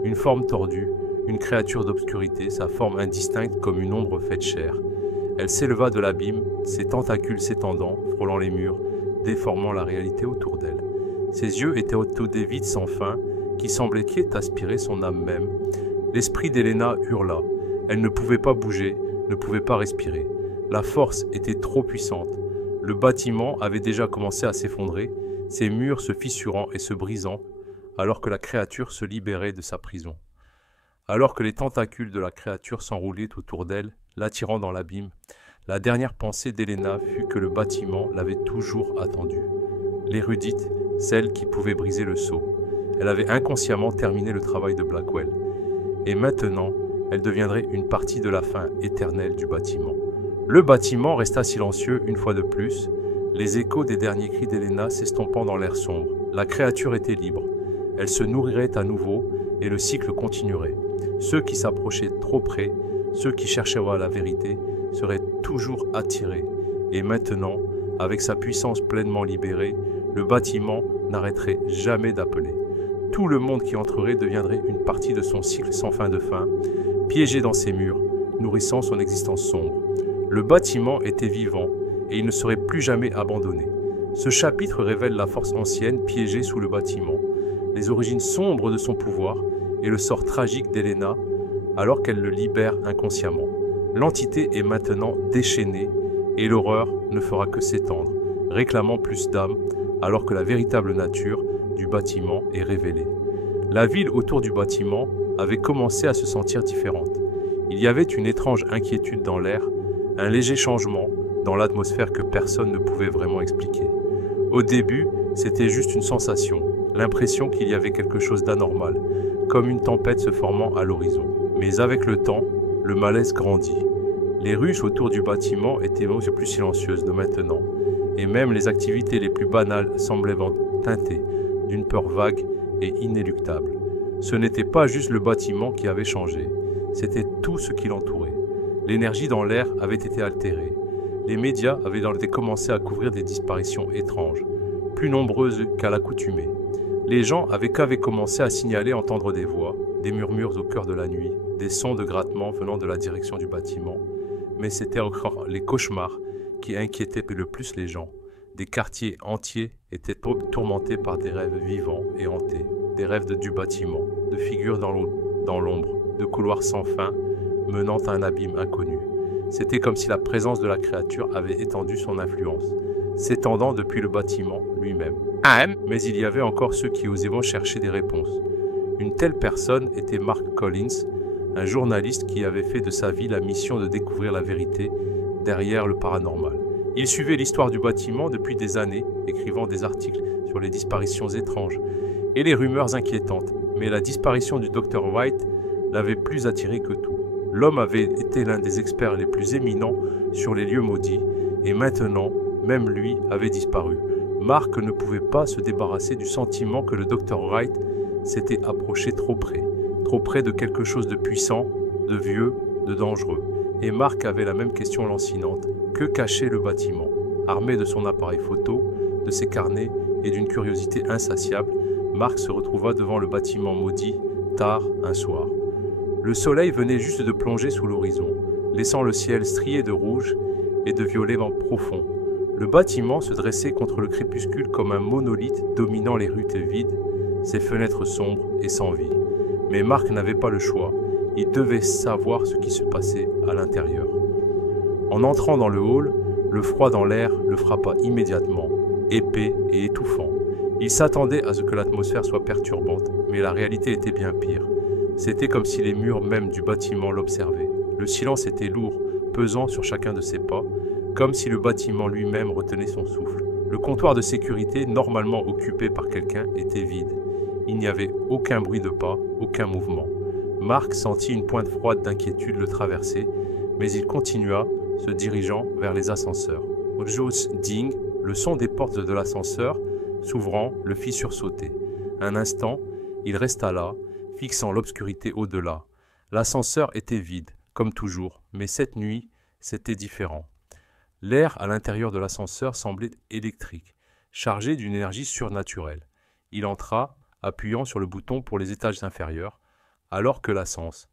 une forme tordue, une créature d'obscurité, sa forme indistincte comme une ombre faite chair. Elle s'éleva de l'abîme, ses tentacules s'étendant, frôlant les murs, déformant la réalité autour d'elle. Ses yeux étaient des vides sans fin, qui semblaient aspirer son âme même. L'esprit d'Elena hurla. Elle ne pouvait pas bouger, ne pouvait pas respirer. La force était trop puissante. Le bâtiment avait déjà commencé à s'effondrer, ses murs se fissurant et se brisant, alors que la créature se libérait de sa prison. Alors que les tentacules de la créature s'enroulaient autour d'elle, l'attirant dans l'abîme, la dernière pensée d'Elena fut que le bâtiment l'avait toujours attendue. L'érudite, celle qui pouvait briser le sceau. Elle avait inconsciemment terminé le travail de Blackwell. Et maintenant, elle deviendrait une partie de la fin éternelle du bâtiment. Le bâtiment resta silencieux une fois de plus, les échos des derniers cris d'Elena s'estompant dans l'air sombre. La créature était libre. Elle se nourrirait à nouveau et le cycle continuerait. Ceux qui s'approchaient trop près, ceux qui cherchaient à voir la vérité, seraient toujours attirés. Et maintenant, avec sa puissance pleinement libérée, le bâtiment n'arrêterait jamais d'appeler. Tout le monde qui entrerait deviendrait une partie de son cycle sans fin de fin, piégé dans ses murs, nourrissant son existence sombre. Le bâtiment était vivant et il ne serait plus jamais abandonné. Ce chapitre révèle la force ancienne piégée sous le bâtiment, les origines sombres de son pouvoir et le sort tragique d'Elena alors qu'elle le libère inconsciemment. L'entité est maintenant déchaînée et l'horreur ne fera que s'étendre, réclamant plus d'âme alors que la véritable nature du bâtiment est révélée. La ville autour du bâtiment avait commencé à se sentir différente. Il y avait une étrange inquiétude dans l'air, un léger changement dans l'atmosphère que personne ne pouvait vraiment expliquer. Au début, c'était juste une sensation, l'impression qu'il y avait quelque chose d'anormal, comme une tempête se formant à l'horizon. Mais avec le temps, le malaise grandit. Les rues autour du bâtiment étaient plus silencieuses de maintenant, et même les activités les plus banales semblaient teintées d'une peur vague et inéluctable. Ce n'était pas juste le bâtiment qui avait changé, c'était tout ce qui l'entourait. L'énergie dans l'air avait été altérée. Les médias avaient commencé à couvrir des disparitions étranges, plus nombreuses qu'à l'accoutumée. Les gens avaient commencé à signaler entendre des voix, des murmures au cœur de la nuit, des sons de grattement venant de la direction du bâtiment. Mais c'était encore les cauchemars qui inquiétaient le plus les gens. Des quartiers entiers étaient tourmentés par des rêves vivants et hantés, des rêves du bâtiment, de figures dans l'ombre, de couloirs sans fin menant à un abîme inconnu. C'était comme si la présence de la créature avait étendu son influence, s'étendant depuis le bâtiment lui-même. Mais il y avait encore ceux qui osaient chercher des réponses. Une telle personne était Mark Collins, un journaliste qui avait fait de sa vie la mission de découvrir la vérité derrière le paranormal. Il suivait l'histoire du bâtiment depuis des années, écrivant des articles sur les disparitions étranges et les rumeurs inquiétantes, mais la disparition du Dr White l'avait plus attiré que tout. L'homme avait été l'un des experts les plus éminents sur les lieux maudits, et maintenant, même lui avait disparu. Mark ne pouvait pas se débarrasser du sentiment que le Dr White s'était approché trop près de quelque chose de puissant, de vieux, de dangereux. Et Mark avait la même question lancinante. Que cachait le bâtiment? Armé de son appareil photo, de ses carnets et d'une curiosité insatiable, Mark se retrouva devant le bâtiment maudit, tard un soir. Le soleil venait juste de plonger sous l'horizon, laissant le ciel strié de rouge et de violet profond. Le bâtiment se dressait contre le crépuscule comme un monolithe dominant les rues vides, ses fenêtres sombres et sans vie. Mais Mark n'avait pas le choix, il devait savoir ce qui se passait à l'intérieur. En entrant dans le hall, le froid dans l'air le frappa immédiatement, épais et étouffant. Il s'attendait à ce que l'atmosphère soit perturbante, mais la réalité était bien pire. C'était comme si les murs même du bâtiment l'observaient. Le silence était lourd, pesant sur chacun de ses pas, comme si le bâtiment lui-même retenait son souffle. Le comptoir de sécurité, normalement occupé par quelqu'un, était vide. Il n'y avait aucun bruit de pas, aucun mouvement. Mark sentit une pointe froide d'inquiétude le traverser, mais il continua, se dirigeant vers les ascenseurs. Au Joe's ding, le son des portes de l'ascenseur, s'ouvrant, le fit sursauter. Un instant, il resta là, fixant l'obscurité au-delà. L'ascenseur était vide, comme toujours, mais cette nuit, c'était différent. L'air à l'intérieur de l'ascenseur semblait électrique, chargé d'une énergie surnaturelle. Il entra, appuyant sur le bouton pour les étages inférieurs, alors que l'ascenseur,